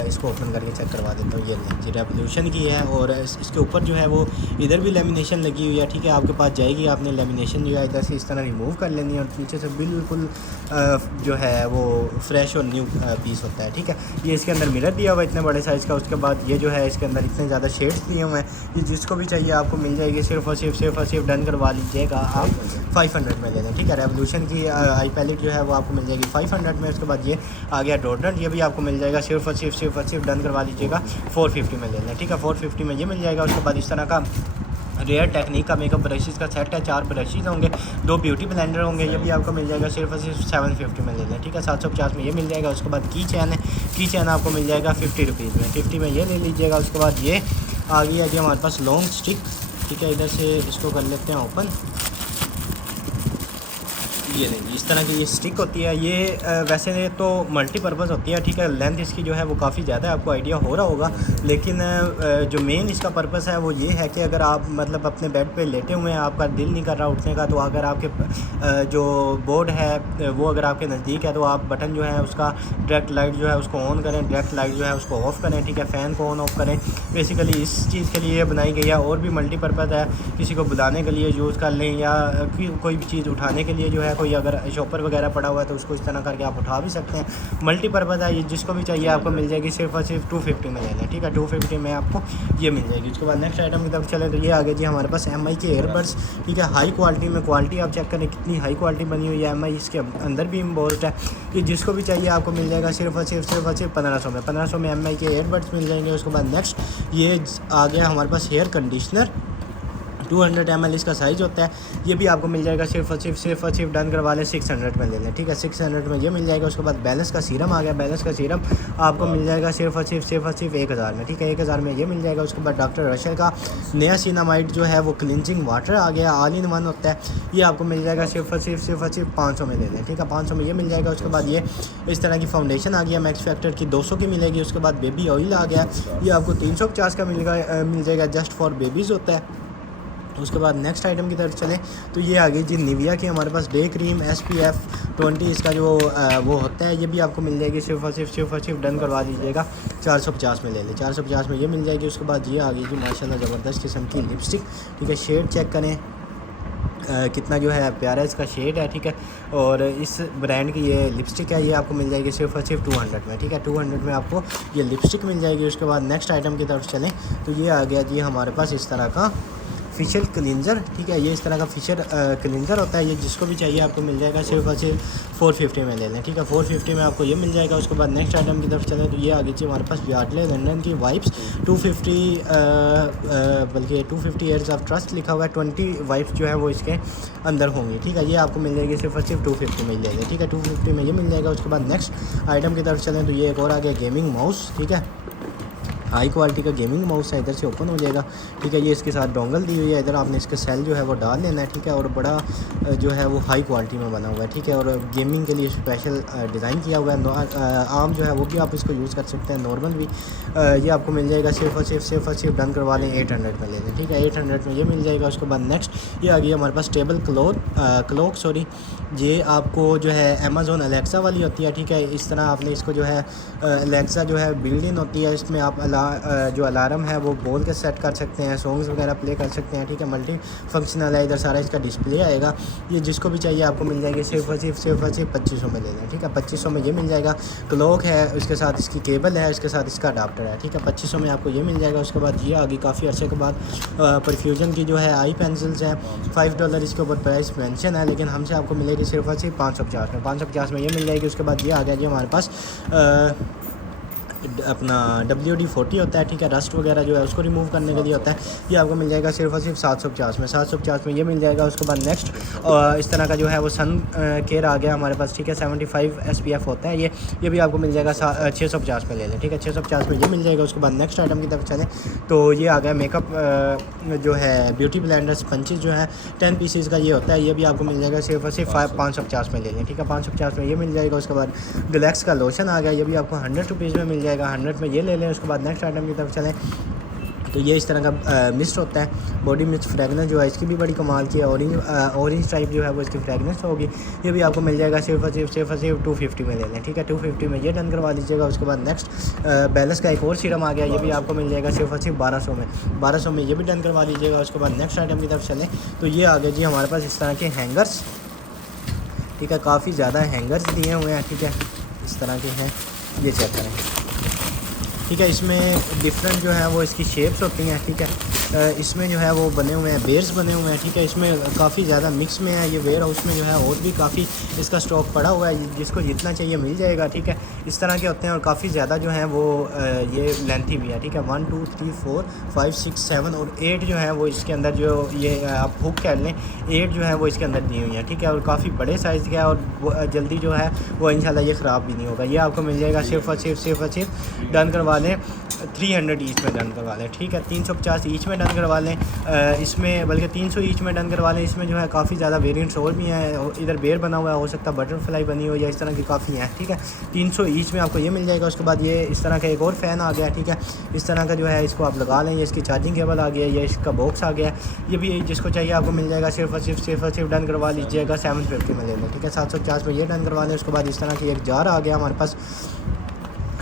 इसको ओपन करके चेक करवा देता हूँ। ये जी रेवोल्यूशन की है, और इसके ऊपर जो है वो इधर भी लेमिनेशन लगी हुई है, ठीक है। आपके पास जाएगी, आपने लेमिनेशन जो है इधर से इस तरह रिमूव कर लेनी है, और नीचे से बिल्कुल जो है वो फ्रेश और न्यू पीस होता है, ठीक है। ये इसके अंदर मिरर दिया हुआ है इतने बड़े साइज़ का। उसके बाद ये जो है इसके अंदर इतने ज़्यादा शेड्स दिए हुए हैं। ये जिसको भी चाहिए आपको मिल जाएगी सिर्फ डन करवा लीजिएगा आप 500 में ले लें, ठीक है। रेवोल्यूशन की आई पैलेट जो है वो आपको मिल जाएगी 500 में। उसके बाद ये आ गया डोडनट, ये भी आपको मिल जाएगा सिर्फ डन करवा लीजिएगा 450 में ले लें, ठीक है। 450 में ये मिल जाएगा। उसके बाद इस तरह का रेयर टेक्निक का मेकअप ब्रशेज़ का सेट है, 4 ब्रशेज़ होंगे, 2 ब्यूटी ब्लेंडर होंगे। ये भी आपको मिल जाएगा सिर्फ और सिर्फ 750 में ले लें, ठीक है। 750 में ये मिल जाएगा। उसके बाद की चैन है, की चैन आपको मिल जाएगा 50 रुपीज़ में, 50 में ये ले लीजिएगा। उसके बाद ये आ गई है जी हमारे पास लॉन्ग स्टिक, ठीक है। इधर से इसको कर लेते हैं ओपन। ये नहीं, इस तरह की ये स्टिक होती है। ये वैसे तो मल्टीपर्पज़ होती है, ठीक है। लेंथ इसकी जो है वो काफ़ी ज़्यादा है, आपको आइडिया हो रहा होगा। लेकिन जो मेन इसका पर्पस है वो ये है कि अगर आप मतलब अपने बेड पे लेटे हुए हैं, आपका दिल नहीं कर रहा उठने का, तो अगर आपके जो बोर्ड है वो अगर आपके नज़दीक है, तो आप बटन जो है उसका डायरेक्ट लाइट जो है उसको ऑन करें, डायरेक्ट लाइट जो है उसको ऑफ़ करें, ठीक है। फ़ैन को ऑन ऑफ़ करें। बेसिकली इस चीज़ के लिए बनाई गई है। और भी मल्टीपर्पज़ है, किसी को बुलाने के लिए यूज़ कर लें, या कोई भी चीज़ उठाने के लिए जो है, कोई अगर शॉपर वगैरह पड़ा हुआ है तो उसको इस तरह करके आप उठा भी सकते हैं। मल्टीपर्पज़ है ये, जिसको भी चाहिए आपको मिल जाएगी। सिर्फ और सिर्फ 250 में लेना है, ठीक है। 250 में आपको ये मिल जाएगी। उसके बाद नेक्स्ट आइटम की तरफ चले तो ये आगे जी हमारे पास MI के एयरबड्स, ठीक है। हाई क्वालिटी में, क्वालिटी आप चेक करें कितनी हाई क्वालिटी बनी हुई है। MI इसके अंदर भी इम्बोस्ड है। ये जिसको भी चाहिए आपको मिल जाएगा सिर्फ और सिर्फ 1500 में। 1500 में MI के एयरबड्स मिल जाएंगे। उसके बाद नेक्स्ट ये आ गया हमारे पास हेयर कंडीशनर, 200 ml इसका साइज़ होता है। ये भी आपको मिल जाएगा सिर्फ और सिर्फ डन करवा लें 600 में ले लें, ठीक है। 600 में ये मिल जाएगा। उसके बाद बैलेंस का सीरम आ गया। बैलेंस का सीरम आपको मिल जाएगा सिर्फ और सिर्फ 1000 में, ठीक है। 1000 में ये मिल जाएगा। उसके बाद डॉक्टर रशल का नया सिनामाइड जो है वो क्लिनजिंग वाटर आ गया, ऑल इन वन होता है। ये आपको मिल जाएगा सिर्फ और सिर्फ 500 में ले लें, ठीक है। 500 में ये मिल जाएगा। उसके बाद ये इस तरह की फाउंडेशन आ गया मैक्स फैक्टर की, 200 की मिलेगी। उसके बाद बेबी ऑयल आ गया, ये आपको 350 का मिल जाएगा, जस्ट फॉर बेबीज़ होता है। उसके बाद नेक्स्ट आइटम की तरफ चलें तो ये आ गई जी निविया की हमारे पास डे क्रीम SPF 20 इसका जो वो होता है। ये भी आपको मिल जाएगी सिर्फ और सिर्फ डन करवा दीजिएगा 450 में ले लें। 450 में ये मिल जाएगी। उसके बाद ये आ गई जी माशाल्लाह ज़बरदस्त किस्म की लिपस्टिक, ठीक है। शेड चेक करें कितना जो है प्यारा इसका शेड है, ठीक है। और इस ब्रांड की ये लिपस्टिक है, ये आपको मिल जाएगी सिर्फ और सिर्फ 200 में, ठीक है। 200 में आपको ये लिपस्टिक मिल जाएगी। उसके बाद नेक्स्ट आइटम की तरफ चलें तो ये आ गया जी हमारे पास इस तरह का फेशियल क्लींजर, ठीक है। ये इस तरह का फेशियल क्लींजर होता है। ये जिसको भी चाहिए आपको मिल जाएगा सिर्फ और सिर्फ 450 में ले लें, ठीक है। 450 में आपको ये मिल जाएगा। उसके बाद नेक्स्ट आइटम की तरफ चलें तो ये आगे चाहिए हमारे पास यार्डले लंदन की वाइप्स 250 बल्कि 250 ईयर्स ऑफ ट्रस्ट लिखा हुआ है। 20 वाइप्स जो है वो इसके अंदर होंगी, ठीक है। ये आपको मिल जाएगी सिर्फ और सिर्फ 250 में ले लें, ठीक है। 250 में ये मिल जाएगा। उसके बाद नेक्स्ट आइटम की तरफ चलें तो ये एक और आ गया गेमिंग माउस, ठीक है। हाई क्वालिटी का गेमिंग माउस है, इधर से ओपन हो जाएगा, ठीक है। ये इसके साथ डोंगल दी हुई है, इधर आपने इसका सेल जो है वो डाल लेना है, ठीक है। और बड़ा जो है वो हाई क्वालिटी में बना हुआ है, ठीक है। और गेमिंग के लिए स्पेशल डिज़ाइन किया हुआ है। आम जो है वो भी आप इसको यूज़ कर सकते हैं, नॉर्मल भी। ये आपको मिल जाएगा सिर्फ और सिर्फ डन करवा लें 800 में ले लें, ठीक है। 800 में ये मिल जाएगा। उसके बाद नेक्स्ट ये आ गई हमारे पास टेबल क्लॉक सॉरी, ये आपको जो है अमेज़ॉन अलेक्सा वाली होती है, ठीक है। इस तरह आपने इसको जो है अलेक्सा जो है बिल्ड इन होती है, इसमें आप जो अलार्म है वो बोल के सेट कर सकते हैं, सॉन्ग्स वगैरह प्ले कर सकते हैं, ठीक है। मल्टी फंक्शनल है, इधर सारा इसका डिस्प्ले आएगा। ये जिसको भी चाहिए आपको मिल जाएगी सिर्फ और सिर्फ 2500 में ले लें, ठीक है। 2500 में ये मिल जाएगा। क्लॉक है, उसके साथ इसकी केबल है, इसके साथ इसका अडाप्टर है, ठीक है। 2500 में आपको ये मिल जाएगा। उसके बाद ये आ गई काफ़ी अर्से के बाद परफ्यूजन की जो है आई पेंसिल्स हैं, $5 इसके ऊपर प्राइस मेंशन है, लेकिन हमसे आपको मिलेगी सिर्फ और सिर्फ 550 में। 550 में ये मिल जाएगी। उसके बाद ये आ गया जी हमारे पास अपना WD-40 होता है, ठीक है। रस्ट वगैरह जो है उसको रिमूव करने के लिए होता है। ये आपको मिल जाएगा सिर्फ और सिर्फ 750 में। 750 में ये मिल जाएगा। उसके बाद नेक्स्ट इस तरह का जो है वो सन केयर आ गया हमारे पास, ठीक है। 75 SPF होता है ये भी आपको मिल जाएगा 650 में ले लें, ठीक है। 650 में ये मिल जाएगा। उसके बाद नेक्स्ट आइटम की तरफ चलें तो ये आ गया मेकअप जो है ब्यूटी ब्लेंडर स्पंचेस जो है 10 पीसेस का ये होता है। ये भी आपको मिल जाएगा सिर्फ और सिर्फ 550 में ले लें, ठीक है। 550 में ये मिल जाएगा। उसके बाद ग्लैक्स का लोशन आ गया, ये भी आपको 100 रुपीज़ में मिल जाएगा। 100 में ये ले लें। उसके बाद नेक्स्ट आइटम की तरफ चलें तो ये इस तरह का मिस्ट होता है, बॉडी मिस्ट फ्रेगनेंस जो है इसकी भी बड़ी कमाल की है। ऑरेंज टाइप जो है वो इसकी फ्रेगनेंस होगी। ये भी आपको मिल जाएगा सिर्फ और सिर्फ 250 में ले लें, ठीक है। 250 में ये डन करवा लीजिएगा। उसके बाद नेक्स्ट बैलेंस का एक और सीरम आ गया, ये भी आपको मिल जाएगा सिर्फ और सिर्फ 1200 में। 1200 में ये भी डन करवा लीजिएगा। उसके बाद नेक्स्ट आइटम की तरफ चलें तो ये आ गया जी हमारे पास इस तरह के हैंगर्स, ठीक है। काफ़ी ज़्यादा हैंगर्स दिए हुए हैं, ठीक है। इस तरह के हैं, ये चेक करें, ठीक है। इसमें डिफरेंट जो है वो इसकी शेप्स होती हैं, ठीक है। इसमें जो है वो बने हुए हैं बेयर्स बने हुए हैं, ठीक है। इसमें काफ़ी ज़्यादा मिक्स में है। ये वेयर हाउस में जो है और भी काफ़ी इसका स्टॉक पड़ा हुआ है, जिसको जितना चाहिए मिल जाएगा, ठीक है। इस तरह के होते हैं और काफ़ी ज़्यादा जो है वो ये लेंथी भी है, ठीक है। 1 2 3 4 5 6 7 और 8 जो है वो इसके अंदर जो ये आप हुक कह लें 8 जो है वो इसके अंदर दी हुई है, ठीक है। और काफ़ी बड़े साइज़ का है और जल्दी जो है वो इंशाल्लाह ये ख़राब भी नहीं होगा। ये आपको मिल जाएगा सिर्फ और सिर्फ डन करवा लें 300 ईच में डन करवा लें, ठीक है। 350 ईच में डन करवा लें, इसमें बल्कि 300 ईच में डन करवा लें। इसमें जो है काफ़ी ज़्यादा वेरिएंट्स और भी हैं, इधर बेर बना हुआ है, हो सकता है बटरफ्लाई बनी हो या इस तरह की काफ़ी हैं, ठीक है। 300 ईच में आपको ये मिल जाएगा। उसके बाद ये इस तरह का एक और फ़ैन आ गया, ठीक है। इस तरह का जो है इसको आप लगा लें, ये इसकी चार्जिंग केबल आ गया, ये इसका बॉक्स आ गया। ये भी जिसको चाहिए आपको मिल जाएगा, सिर्फ और सिर्फ डन करवा लीजिएगा 750 में ले लें, ठीक है। 750 में ये डन करवा लें। उसके बाद इस तरह की एक जार आ गया हमारे पास,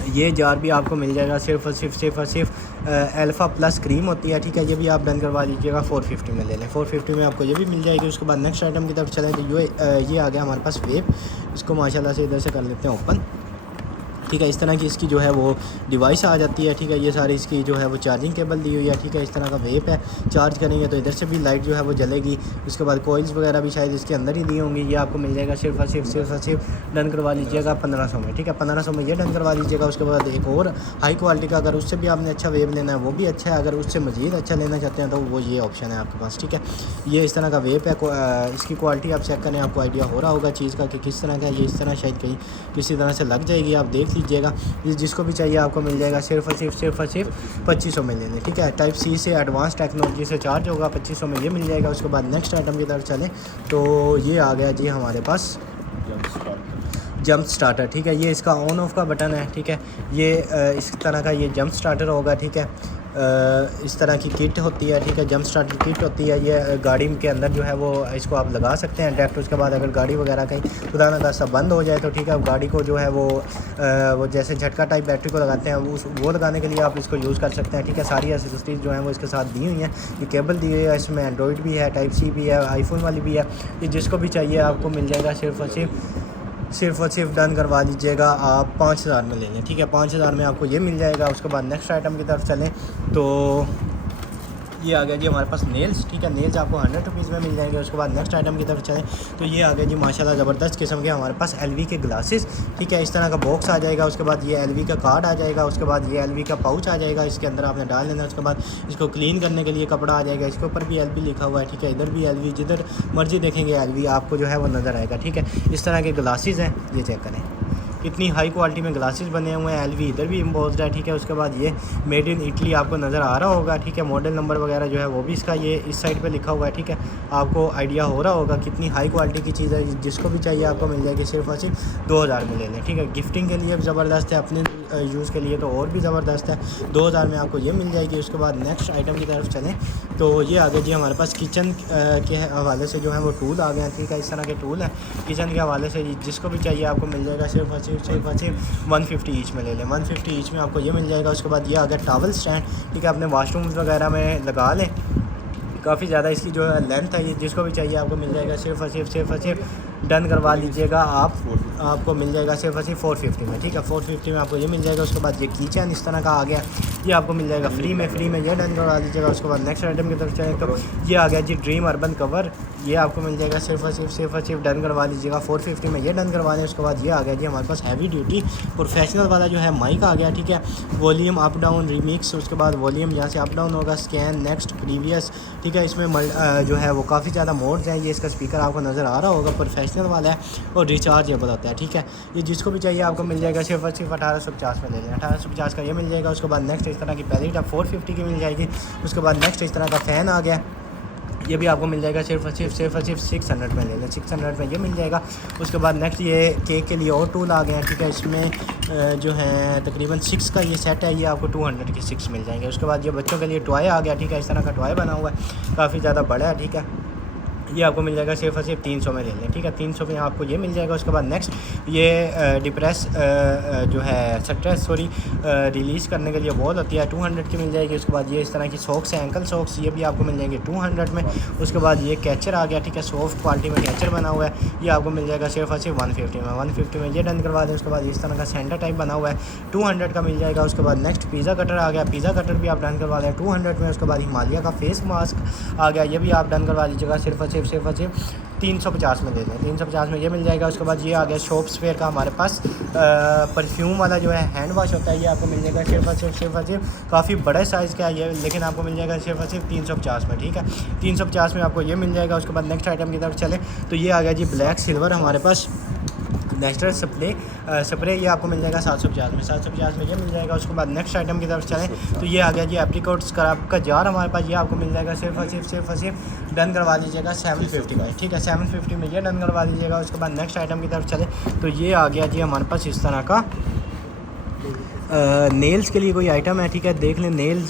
ये जार भी आपको मिल जाएगा सिर्फ और सिर्फ अल्फ़ा प्लस क्रीम होती है, ठीक है। ये भी आप डन करवा लीजिएगा 450 में ले लें, 450 में आपको ये भी मिल जाएगी। उसके बाद नेक्स्ट आइटम की तरफ चलें तो ये आ गया हमारे पास वेब। इसको माशाल्लाह से इधर से कर लेते हैं ओपन, ठीक है। इस तरह की इसकी जो है वो डिवाइस आ जाती है, ठीक है। ये सारी इसकी जो है वो चार्जिंग केबल दी हुई है, ठीक है। इस तरह का वेप है, चार्ज करेंगे तो इधर से भी लाइट जो है वो जलेगी। उसके बाद कोइल्स वगैरह भी शायद इसके अंदर ही दी होंगी। ये आपको मिल जाएगा सिर्फ और सिर्फ डन करवा लीजिएगा 1500 में, ठीक है। 1500 में ये डन करवा लीजिएगा। उसके बाद एक और हाई क्वालिटी का, अगर उससे भी आपने अच्छा वेब लेना है वो भी अच्छा है, अगर उससे मज़ीद अच्छा लेना चाहते हैं तो वो ये ऑप्शन है आपके पास, ठीक है। ये इस तरह का वेप है, इसकी क्वालिटी आप चेक करें, आपको आइडिया हो रहा होगा चीज़ का कि किस तरह का है। ये इस तरह शायद कहीं किसी तरह से लग जाएगी, आप देख लीजिएगा। ये जिसको भी चाहिए आपको मिल जाएगा सिर्फ और सिर्फ 2500 में लेने, ठीक है। टाइप सी से एडवांस टेक्नोलॉजी से चार्ज होगा, 2500 में ये मिल जाएगा। उसके बाद नेक्स्ट आइटम की तरफ चलें तो ये आ गया जी हमारे पास जंप स्टार्टर, ठीक है। ये इसका ऑन ऑफ का बटन है, ठीक है। ये इस तरह का ये जंप स्टार्टर होगा, ठीक है। इस तरह की किट होती है, ठीक है। जंप स्टार्टर किट होती है। ये गाड़ी के अंदर जो है वो इसको आप लगा सकते हैं डायरेक्ट। उसके बाद अगर गाड़ी वगैरह कहीं खुदा न खास्ता बंद हो जाए तो ठीक है, गाड़ी को जो है वो जैसे झटका टाइप बैटरी को लगाते हैं वो लगाने के लिए आप इसको यूज़ कर सकते हैं, ठीक है। सारी एसेसरीज जो हैं वो इसके साथ दी हुई हैं। ये केबल दी हुई है, इसमें एंड्रॉइड भी है, टाइप सी भी है, आईफोन वाली भी है। ये जिसको भी चाहिए आपको मिल जाएगा सिर्फ और सिर्फ डन करवा लीजिएगा आप 5000 में ले लें, ठीक है। 5000 में आपको ये मिल जाएगा। उसके बाद नेक्स्ट आइटम की तरफ चलें तो ये आ गया जी हमारे पास नेल्स, ठीक है। नेल्स आपको 100 रुपीज़ में मिल जाएंगे। उसके बाद नेक्स्ट आइटम की तरफ चलें तो ये आ गया जी माशाल्लाह ज़बरदस्त किस्म के हमारे पास LV के ग्लासेस, ठीक है। इस तरह का बॉक्स आ जाएगा। उसके बाद ये LV का कार्ड आ जाएगा। उसके बाद ये LV का पाउच आ जाएगा, इसके अंदर आपने डाल लेना है। उसके बाद इसको क्लीन करने के लिए कपड़ा आ जाएगा, इसके ऊपर भी LV लिखा हुआ है, ठीक है। इधर भी LV, जिधर मर्जी देखेंगे LV आपको जो है वो नज़र आएगा, ठीक है। इस तरह के ग्लासेस हैं, ये चेक करें कितनी हाई क्वालिटी में ग्लासेस बने हुए हैं। LV इधर भी इम्पोज्ड है, ठीक है। उसके बाद ये मेड इन इटली आपको नज़र आ रहा होगा, ठीक है। मॉडल नंबर वगैरह जो है वो भी इसका ये इस साइड पे लिखा हुआ है, ठीक है। आपको आइडिया हो रहा होगा कितनी हाई क्वालिटी की चीज़ है। जिसको भी चाहिए आपको मिल जाएगी सिर्फ और सिर्फ 2000 में ले लें, ठीक है। गिफ्टिंग के लिए भी ज़बरदस्त है, अपने यूज़ के लिए तो और भी ज़बरदस्त है। 2000 में आपको ये मिल जाएगी। उसके बाद नेक्स्ट आइटम की तरफ चलें तो ये आगे जी हमारे पास किचन के हवाले से जो है वो टूल आ गए हैं, ठीक है। इस तरह के टूल हैं किचन के हवाले से, जिसको भी चाहिए आपको मिल जाएगा सिर्फ और सिर्फ 150 ईच में ले लें। 150 ईच में आपको ये मिल जाएगा। उसके बाद ये आ गया टॉवल स्टैंड, ठीक है। अपने वाशरूम्स वगैरह में लगा लें, काफ़ी ज़्यादा इसकी जो है लेंथ है। ये जिसको भी चाहिए आपको मिल जाएगा सिर्फ और सिर्फ डन करवा लीजिएगा आपको मिल जाएगा सिर्फ और सिर्फ 450 में, ठीक है। 450 में आपको ये मिल जाएगा। उसके बाद ये किचन इस तरह का आ गया, ये आपको मिल जाएगा फ्री में ये डन करवा लीजिएगा। उसके बाद नेक्स्ट आइटम की तरफ चलें तो ये आ गया जी ड्रीम अर्बन कवर, ये आपको मिल जाएगा सिर्फ और सिर्फ डन करवा लीजिएगा 450 में, ये डन करवा लें। उसके बाद ये आ गया जी हमारे पास हैवी ड्यूटी प्रोफेशनल वाला जो है माइक आ गया, ठीक है। वॉल्यूम अप डाउन रिमिक्स, उसके बाद वॉल्यूम यहाँ से अप डाउन होगा, स्कैन नेक्स्ट प्रीवियस, ठीक है। इसमें जो है वो काफ़ी ज़्यादा मोड्स हैं। ये इसका स्पीकर आपको नज़र आ रहा होगा, प्रोफेशनल वाला है और रिचार्जेबल होता है, ठीक है। ये जिसको भी चाहिए आपको मिल जाएगा सिर्फ और सिर्फ 1850 में ले लें, 1850 का ये मिल जाएगा। उसके बाद नेक्स्ट इस तरह की पैलेट आप 450 की मिल जाएगी। उसके बाद नेक्स्ट इस तरह का फ़ैन आ गया, ये भी आपको मिल जाएगा सिर्फ और सिर्फ 600 में ले लें, 600 में ये मिल जाएगा। उसके बाद नेक्स्ट ये केक के लिए और टूल आ गए हैं, ठीक है। इसमें जो है तकरीबन 6 का ये सेट है, ये आपको 200 के 6 मिल जाएंगे। उसके बाद ये बच्चों के लिए टॉय आ गया, ठीक है। इस तरह का टॉय बना हुआ है, काफ़ी ज़्यादा बड़ा है, ठीक है। ये आपको मिल जाएगा सिर्फ और सिर्फ 300 में ले लें, ठीक है। 300 में आपको ये मिल जाएगा। उसके बाद नेक्स्ट ये डिप्रेस जो है स्ट्रेस रिलीज़ करने के लिए बॉल होती है, 200 की मिल जाएगी। उसके बाद ये इस तरह की सॉक्स है, एंकल सॉक्स, ये भी आपको मिल जाएंगे 200 में। उसके बाद ये कैचर आ गया, ठीक है। सॉफ्ट क्वालिटी में कैचर बना हुआ है, ये आपको मिल जाएगा सिर्फ और सिर्फ 150 में ये डन करवा दें। उसके बाद इस तरह का सेंटर टाइप बना हुआ है, 200 का मिल जाएगा। उसके बाद नेक्स्ट पिज़्ज़ा कटर आ गया, पिज़्ज़ा कटर भी आप डन करवा लें 200 में। उसके बाद हिमालय का फेस मास्क आ गया, ये भी आप डन करवा लीजिएगा सिर्फ और सिर्फ 350 में ले लें, 350 में ये मिल जाएगा। उसके बाद ये आ गया शॉप स्फेयर का हमारे पास परफ्यूम वाला जो है हैंड वाश होता है, ये आपको मिल जाएगा सिर्फ काफ़ी बड़े साइज़ का है ये, लेकिन आपको मिल जाएगा सिर्फ 350 में, ठीक है। 350 में आपको ये मिल जाएगा। उसके बाद नेक्स्ट आइटम की तरफ चले तो ये आ गया जी ब्लैक सिल्वर हमारे पास नेचुरल स्प्रे ये आपको मिल जाएगा 750 में, 750 में ये मिल जाएगा। उसके बाद नेक्स्ट आइटम की तरफ चलें तो ये आ गया जी एप्रीकोट स्क्रब का जार हमारे पास, ये आपको मिल जाएगा सिर्फ डन करवा लीजिएगा 750 में, ठीक है। 750 में ये डन करवा लीजिएगा। उसके बाद नेक्स्ट आइटम की तरफ चलें तो ये आ गया जी हमारे पास इस तरह का नेल्स के लिए कोई आइटम है, ठीक है। देख लें नेल्स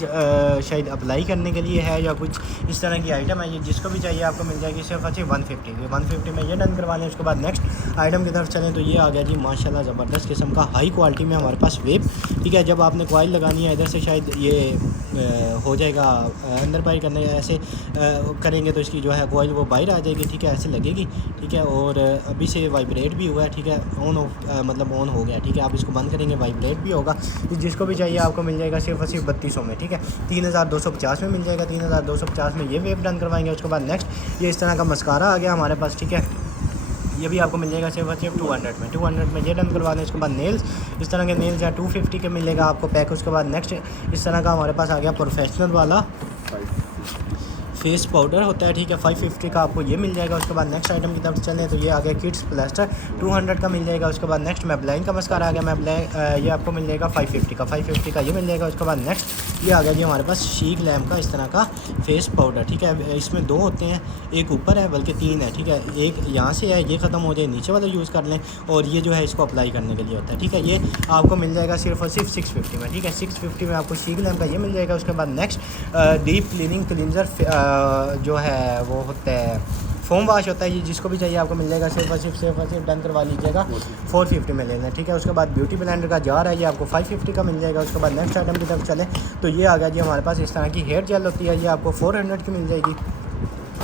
शायद अप्लाई करने के लिए है या कुछ इस तरह की आइटम है, ये जिसको भी चाहिए आपको मिल जाएगी सिर्फ 150 में ये डन करवा लें। उसके बाद नेक्स्ट आइटम की तरफ चलें तो ये आ गया जी माशाल्लाह ज़बरदस्त किस्म का हाई क्वालिटी में हमारे पास वेब, ठीक है। जब आपने कॉइल लगानी है इधर से शायद ये हो जाएगा अंदर बाहर करने ऐसे करेंगे तो इसकी जो है कॉइल वो बाहर आ जाएगी, ठीक है, ऐसे लगेगी, ठीक है। और अभी से वाइब्रेट भी हुआ है, ठीक है, मतलब ऑन हो गया, ठीक है। आप इसको बंद करेंगे वाइब्रेट भी होगा। जिसको भी चाहिए आपको मिल जाएगा सिर्फ 3200 में, ठीक है। 3250 में मिल जाएगा। 3250 में ये वेब डन करवाएंगे। उसके बाद नेक्स्ट ये इस तरह का मस्कारा आ गया हमारे पास, ठीक है, ये भी आपको मिल जाएगा सिर्फ 200 में, 200 में ये डन करवा दें। उसके बाद नेल्स इस तरह के नेल्स हैं 250 के मिलेगा आपको पैक। उसके बाद नेक्स्ट इस तरह का हमारे पास आ गया प्रोफेशनल वाला फेस पाउडर होता है, ठीक है, 550 का आपको ये मिल जाएगा। उसके बाद नेक्स्ट आइटम की तरफ चलें तो ये आ गया किड्स प्लास्टर 200 का मिल जाएगा। उसके बाद नेक्स्ट मैबलाइन का मस्कारा आ गया, मैबलाइन ये आपको मिल जाएगा 550 का ये मिल जाएगा। उसके बाद नेक्स्ट ये आ गया जी हमारे पास शीक लैम्प का इस तरह का फेस पाउडर, ठीक है। इसमें 2 होते हैं, एक ऊपर है बल्कि 3 है, ठीक है। एक यहाँ से है, ये ख़त्म हो जाए नीचे वाला यूज़ कर लें, और ये जो है इसको अप्लाई करने के लिए होता है, ठीक है। ये आपको मिल जाएगा सिर्फ 650 में, ठीक है। 650 में आपको शीक लैम्प का ये मिल जाएगा। उसके बाद नेक्स्ट डीप क्लीनिंग क्लींजर जो है वो होता है फोम वाश होता है, ये जिसको भी चाहिए आपको मिल जाएगा सिर्फ डन करवा लीजिएगा 450 में ले लें, ठीक है। उसके बाद ब्यूटी ब्लेंडर का जार है, ये आपको 550 का मिल जाएगा। उसके बाद नेक्स्ट आइटम की तरफ चले तो ये आ गया जी हमारे पास इस तरह की हेयर जेल होती है, ये आपको 400 की मिल जाएगी।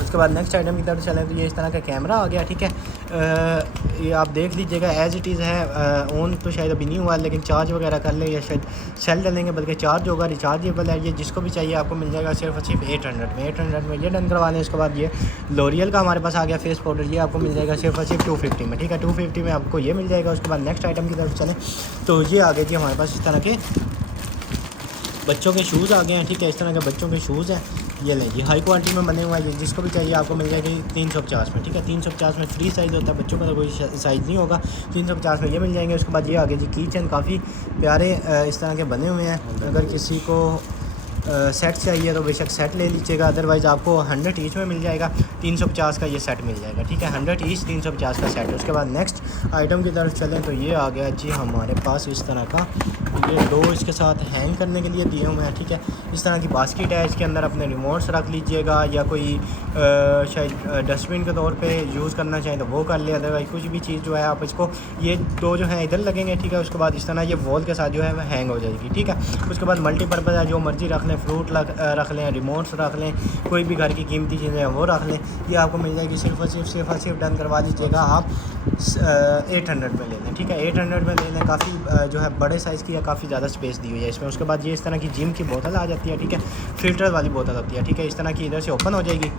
उसके बाद नेक्स्ट आइटम की तरफ चलें तो ये इस तरह का कैमरा आ गया, ठीक है। ये आप देख लीजिएगा एज़ इट इज़ है, ऑन तो शायद अभी नहीं हुआ, लेकिन चार्ज वगैरह कर ले या शायद सेल डालेंगे बल्कि चार्ज होगा, रिचार्जेबल है। ये जिसको भी चाहिए आपको मिल जाएगा सिर्फ 800 में ये डन करवा लें। उसके बाद ये लॉरियल का हमारे पास आ गया फेस पाउडर, ये आपको मिल जाएगा सिर्फ 250 में, ठीक है। 250 में आपको ये मिल जाएगा। उसके बाद नेक्स्ट आइटम की तरफ चलें तो ये आ गया जी हमारे पास इस तरह के बच्चों के शूज़ आ गए हैं, ठीक है। इस तरह के बच्चों के शूज़ हैं, ये लें जी हाई क्वालिटी में बने हुए हैं, ये जिसको भी चाहिए आपको मिल जाएगी 350 में, ठीक है। 350 में फ्री साइज़ होता है, बच्चों का तो कोई साइज़ नहीं होगा, 350 में ये मिल जाएंगे। उसके बाद ये आगे जी की चैन काफ़ी प्यारे इस तरह के बने हुए हैं, अगर किसी को सेट चाहिए तो बेशक सेट ले लीजिएगा, अदरवाइज़ आपको 100 ईच में मिल जाएगा। 350 का ये सेट मिल जाएगा, ठीक है। 100 ईच 350 का सेट। उसके बाद नेक्स्ट आइटम की तरफ चलें तो ये आ गया जी हमारे पास इस तरह का, ये 2 इसके साथ हैंग करने के लिए दिए हुए हैं, ठीक है। इस तरह की बास्केट है, इसके अंदर अपने रिमोट्स रख लीजिएगा, या कोई शायद डस्टबिन के तौर पे यूज़ करना चाहें तो वो कर ले, अदरवाइज़ कुछ भी चीज़ जो है आप इसको, ये 2 जो है इधर लगेंगे, ठीक है। उसके बाद इस तरह ये वॉल के साथ जो है वह हैंग हो जाएगी, ठीक है। उसके बाद मल्टीपर्पज़ है, जो मर्ज़ी रख लें, फ्रूट रख लें, रिमोट्स रख लें, कोई भी घर की कीमती चीज़ें हैं वो रख लें, ये आपको मिल जाएगी सिर्फ डन करवा लीजिएगा आप 800 में ले लें, ठीक है। 800 में ले लें, काफ़ी जो है बड़े साइज़ की है, काफ़ी ज़्यादा स्पेस दी हुई है इसमें। उसके बाद ये इस तरह की जिम की बोतल आ जाती है, ठीक है, फ़िल्टर वाली बोतल होती है, ठीक है। इस तरह की इधर से ओपन हो जाएगी,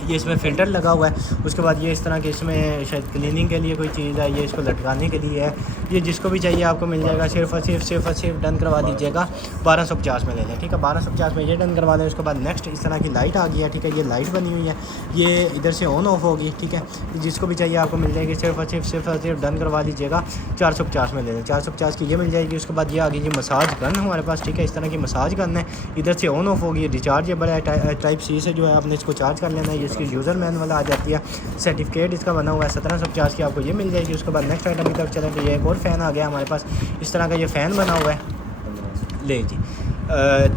ये इसमें फ़िल्टर लगा हुआ है। उसके बाद ये इस तरह के इसमें शायद क्लीनिंग के लिए कोई चीज़ है, ये इसको लटकाने के लिए है, ये जिसको भी चाहिए आपको मिल जाएगा सिर्फ डन करवा दीजिएगा 1250 में ले लें, ठीक है। 1250 में ये डन करवा दें। उसके बाद नेक्स्ट इस तरह की लाइट आ गई है, ठीक है, ये लाइट बनी हुई है, ये इधर से ऑन ऑफ होगी, ठीक है। जिसको भी चाहिए आपको मिल जाएगी सिर्फ डन करवा दीजिएगा 450 में ले लें, 450 की ये मिल जाएगी। उसके बाद ये आ गई जी मसाज गन हमारे पास, ठीक है, इस तरह की मसाज गन है, इधर से ऑन ऑफ होगी, रिचार्जेबल है, टाइप सी से जो है आपने इसको चार्ज कर लेना है। इसकी यूज़र मैनुअल आ जाती है, सर्टिफिकेट इसका बना हुआ है, 1750 की आपको ये मिल जाएगी। उसके बाद नेक्स्ट आइटम की तरफ चलें तो ये एक और फ़ैन आ गया हमारे पास, इस तरह का ये फ़ैन बना हुआ है, ले जी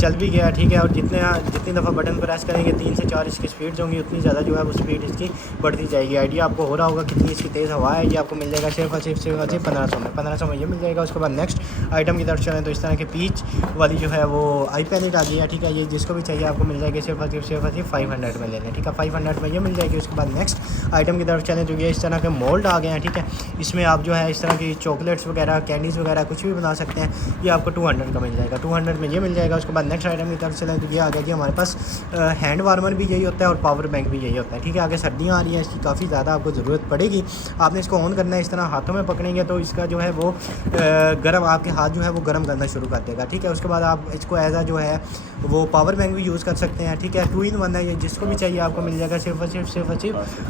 चल भी गया, ठीक है। और जितनी दफ़ा बटन प्रेस करेंगे 3 से 4 इसकी स्पीड होंगी, उतनी ज़्यादा जो है वो स्पीड इसकी बढ़ती जाएगी। आइडिया आपको हो रहा होगा कितनी इसकी तेज़ हवा है। ये आपको मिल जाएगा सिर्फ 1500 में ये मिल जाएगा। उसके बाद नेक्स्ट आइटम की तरफ चलें तो इस तरह के पीच वाली जो है वो आई पैलेट आ गई है, ठीक है। ये जिसको भी चाहिए आपको मिल जाएगी सिर्फ 500 में ले लें, ठीक है, 500 में ये मिल जाएगी। उसके बाद नेक्स्ट आइटम की तरफ चलें तो ये इस तरह के मोल्ड आ गए हैं, ठीक है। इसमें आप जो है इस तरह की चॉकलेट्स वगैरह, कैंडीज़ वगैरह कुछ भी बना सकते हैं। ये आपको 200 का मिल जाएगा, 200 में ये मिल जाएगा। उसके बाद नेक्स्ट आइटम की तरफ चलें तो ये आ गया जी हमारे पास हैंड वार्मर भी यही होता है और पावर बैंक भी यही होता है, ठीक है। आगे सर्दियाँ आ रही हैं, इसकी काफ़ी ज़्यादा आपको ज़रूरत पड़ेगी। आपने इसको ऑन करना है, इस तरह हाथों में पकड़ेंगे तो इसका जो है वो गर्म, आपके हाथ जो है वो गर्म करना शुरू कर देगा, ठीक है। उसके बाद आप इसको एज आ जो है वो पावर बैंक भी यूज़ कर सकते हैं, ठीक है। 2 in 1 है ये, जिसको भी चाहिए आपको मिल जाएगा सिर्फ और सिर्फ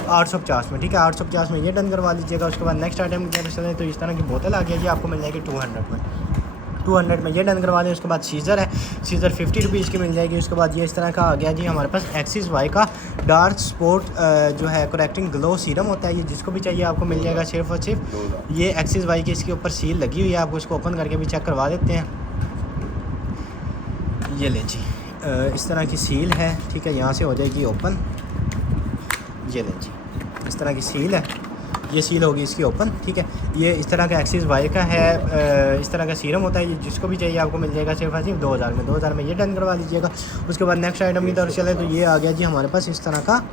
850 में, ठीक है। 850 में ये डन करवा लीजिएगा। उसके बाद नेक्स्ट आइटम की तरफ चलें तो इस तरह की बोतल आ गया जी, आपको मिल जाएगी 200 में ये डन करवा दें। उसके बाद सीज़र है, सीज़र 50 रुपीज़ की मिल जाएगी। उसके बाद ये इस तरह का आ गया जी हमारे पास एक्सिस वाई का डार्क स्पॉट जो है करेक्टिंग ग्लो सीरम होता है, ये जिसको भी चाहिए आपको मिल जाएगा सिर्फ और सिर्फ ये एक्सिस वाई की इसके ऊपर सील लगी हुई है, आपको इसको ओपन करके भी चेक करवा देते हैं। ये ले जी, इस तरह की सील है, ठीक है। यहाँ से हो जाएगी ओपन, ये ले जी, इस तरह की सील है, ये सील होगी इसकी ओपन, ठीक है। ये इस तरह का एक्सिस वाई का है, इस तरह का सीरम होता है, ये जिसको भी चाहिए आपको मिल जाएगा सिर्फ 2000 में ये डन करवा लीजिएगा। उसके बाद नेक्स्ट आइटम की तरफ चले तो ये आ गया जी हमारे पास इस तरह का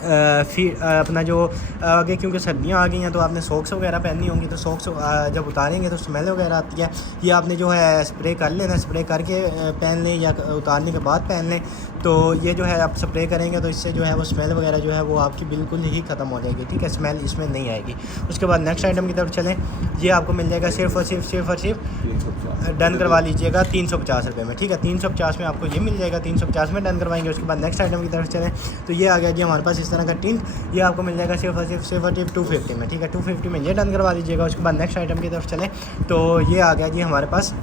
फिर अपना जो आगे, क्योंकि सर्दियाँ आ गई हैं तो आपने सॉक्स वगैरह पहननी होंगी, तो सॉक्स जब उतारेंगे तो स्मेल वगैरह आती है, ये आपने जो है स्प्रे कर लेना, स्प्रे करके पहन लें या उतारने के बाद पहन लें। तो ये जो है आप स्प्रे करेंगे तो इससे जो है वो स्मेल वगैरह जो है वो आपकी बिल्कुल ही ख़त्म हो जाएगी, ठीक है। स्मेल इसमें नहीं आएगी। उसके बाद नेक्स्ट आइटम की तरफ चलें, ये आपको मिल जाएगा सिर्फ और सिर्फ डन करवा लीजिएगा 350 रुपये में, ठीक है। 350 में आपको ये मिल जाएगा, 350 में डन करवाएंगे। उसके बाद नेक्स्ट आइटम की तरफ चलें तो ये आ गया जी हमारे पास इस तरह का टिंट, ये आपको मिल जाएगा सिर्फ और सिर्फ 250 में, ठीक है। 250 में ये डन करवा लीजिएगा। उसके बाद नेक्स्ट आइटम की तरफ चलें तो ये आ गया जी हमारे पास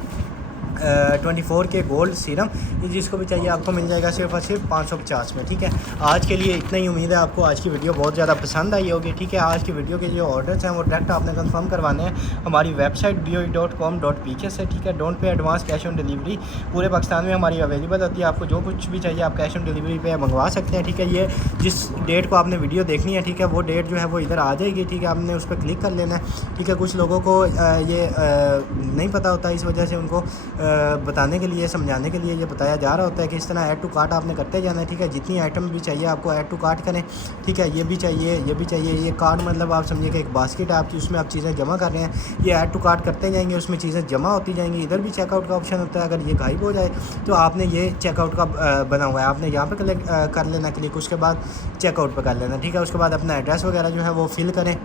24 के गोल्ड सीरम, ये जिसको भी चाहिए आपको मिल जाएगा सिर्फ और सिर्फ 550 में, ठीक है। आज के लिए इतना ही, उम्मीद है आपको आज की वीडियो बहुत ज़्यादा पसंद आई होगी, ठीक है। आज की वीडियो के जो ऑर्डर्स हैं वो डायरेक्ट आपने कंफर्म करवाने हैं हमारी वेबसाइट boe.com.pk से, ठीक है। Don't pay advance, cash on delivery पूरे पाकिस्तान में हमारी अवेलेबल होती है। आपको जो कुछ भी चाहिए आप कैश ऑन डिलीवरी पे मंगवा सकते हैं, ठीक है। ये जिस डेट को आपने वीडियो देखनी है, ठीक है, वो डेट जो है वो इधर आ जाएगी, ठीक है। आपने उस पर क्लिक कर लेना है, ठीक है। कुछ लोगों को ये नहीं पता होता, इस वजह से उनको बताने के लिए, समझाने के लिए ये बताया जा रहा होता है कि इस तरह ऐड टू कार्ट आपने करते जाना है, ठीक है। जितनी आइटम भी चाहिए आपको ऐड टू कार्ट करें, ठीक है। ये भी चाहिए, ये भी चाहिए, ये कार्ट मतलब आप समझिए कि एक बास्केट है आपकी, उसमें आप चीज़ें जमा कर रहे हैं, ये ऐड टू कार्ट करते जाएंगे, उसमें चीज़ें जमा होती जाएंगी। इधर भी चेकआउट का ऑप्शन होता है, अगर ये गायब हो जाए तो आपने ये चेकआउट का बना हुआ है, आपने यहाँ पर कलेक्ट कर लेना क्लिक, उसके बाद चेकआउट पर कर लेना, ठीक है। उसके बाद अपना एड्रेस वगैरह जो है वो फिल करें,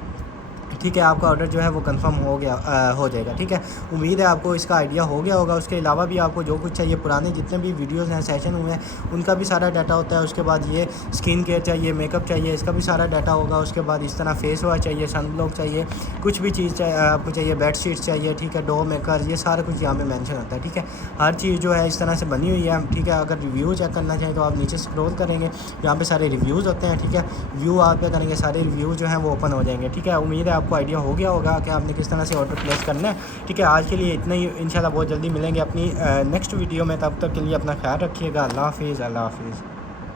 ठीक है। आपका ऑर्डर जो है वो कंफर्म हो जाएगा, ठीक है। उम्मीद है आपको इसका आइडिया हो गया होगा। उसके अलावा भी आपको जो कुछ चाहिए, पुराने जितने भी वीडियोस हैं, सेशन हुए हैं, उनका भी सारा डाटा होता है। उसके बाद ये स्किन केयर चाहिए, मेकअप चाहिए, इसका भी सारा डाटा होगा। उसके बाद इस तरह फेस वॉश चाहिए, सनब्लॉक चाहिए, कुछ भी चीज़ आपको चाहिए, बेड शीट्स चाहिए, ठीक है, डो मेकर, ये सारा कुछ यहाँ पर मैंशन होता है, ठीक है। हर चीज़ जो है इस तरह से बनी हुई है, ठीक है। अगर रिव्यू चेक करना चाहें तो आप नीचे स्क्रॉल करेंगे, यहाँ पर सारे रिव्यूज़ होते हैं, ठीक है। व्यू आप पे करेंगे, सारे रिव्यू जो हैं वो ओपन हो जाएंगे, ठीक है। उम्मीद है आपको आइडिया हो गया होगा कि आपने किस तरह से ऑर्डर प्लेस करना है, ठीक है। आज के लिए इतना ही, इंशाल्लाह बहुत जल्दी मिलेंगे अपनी नेक्स्ट वीडियो में। तब तक के लिए अपना ख्याल रखिएगा। अल्लाह हाफिज़।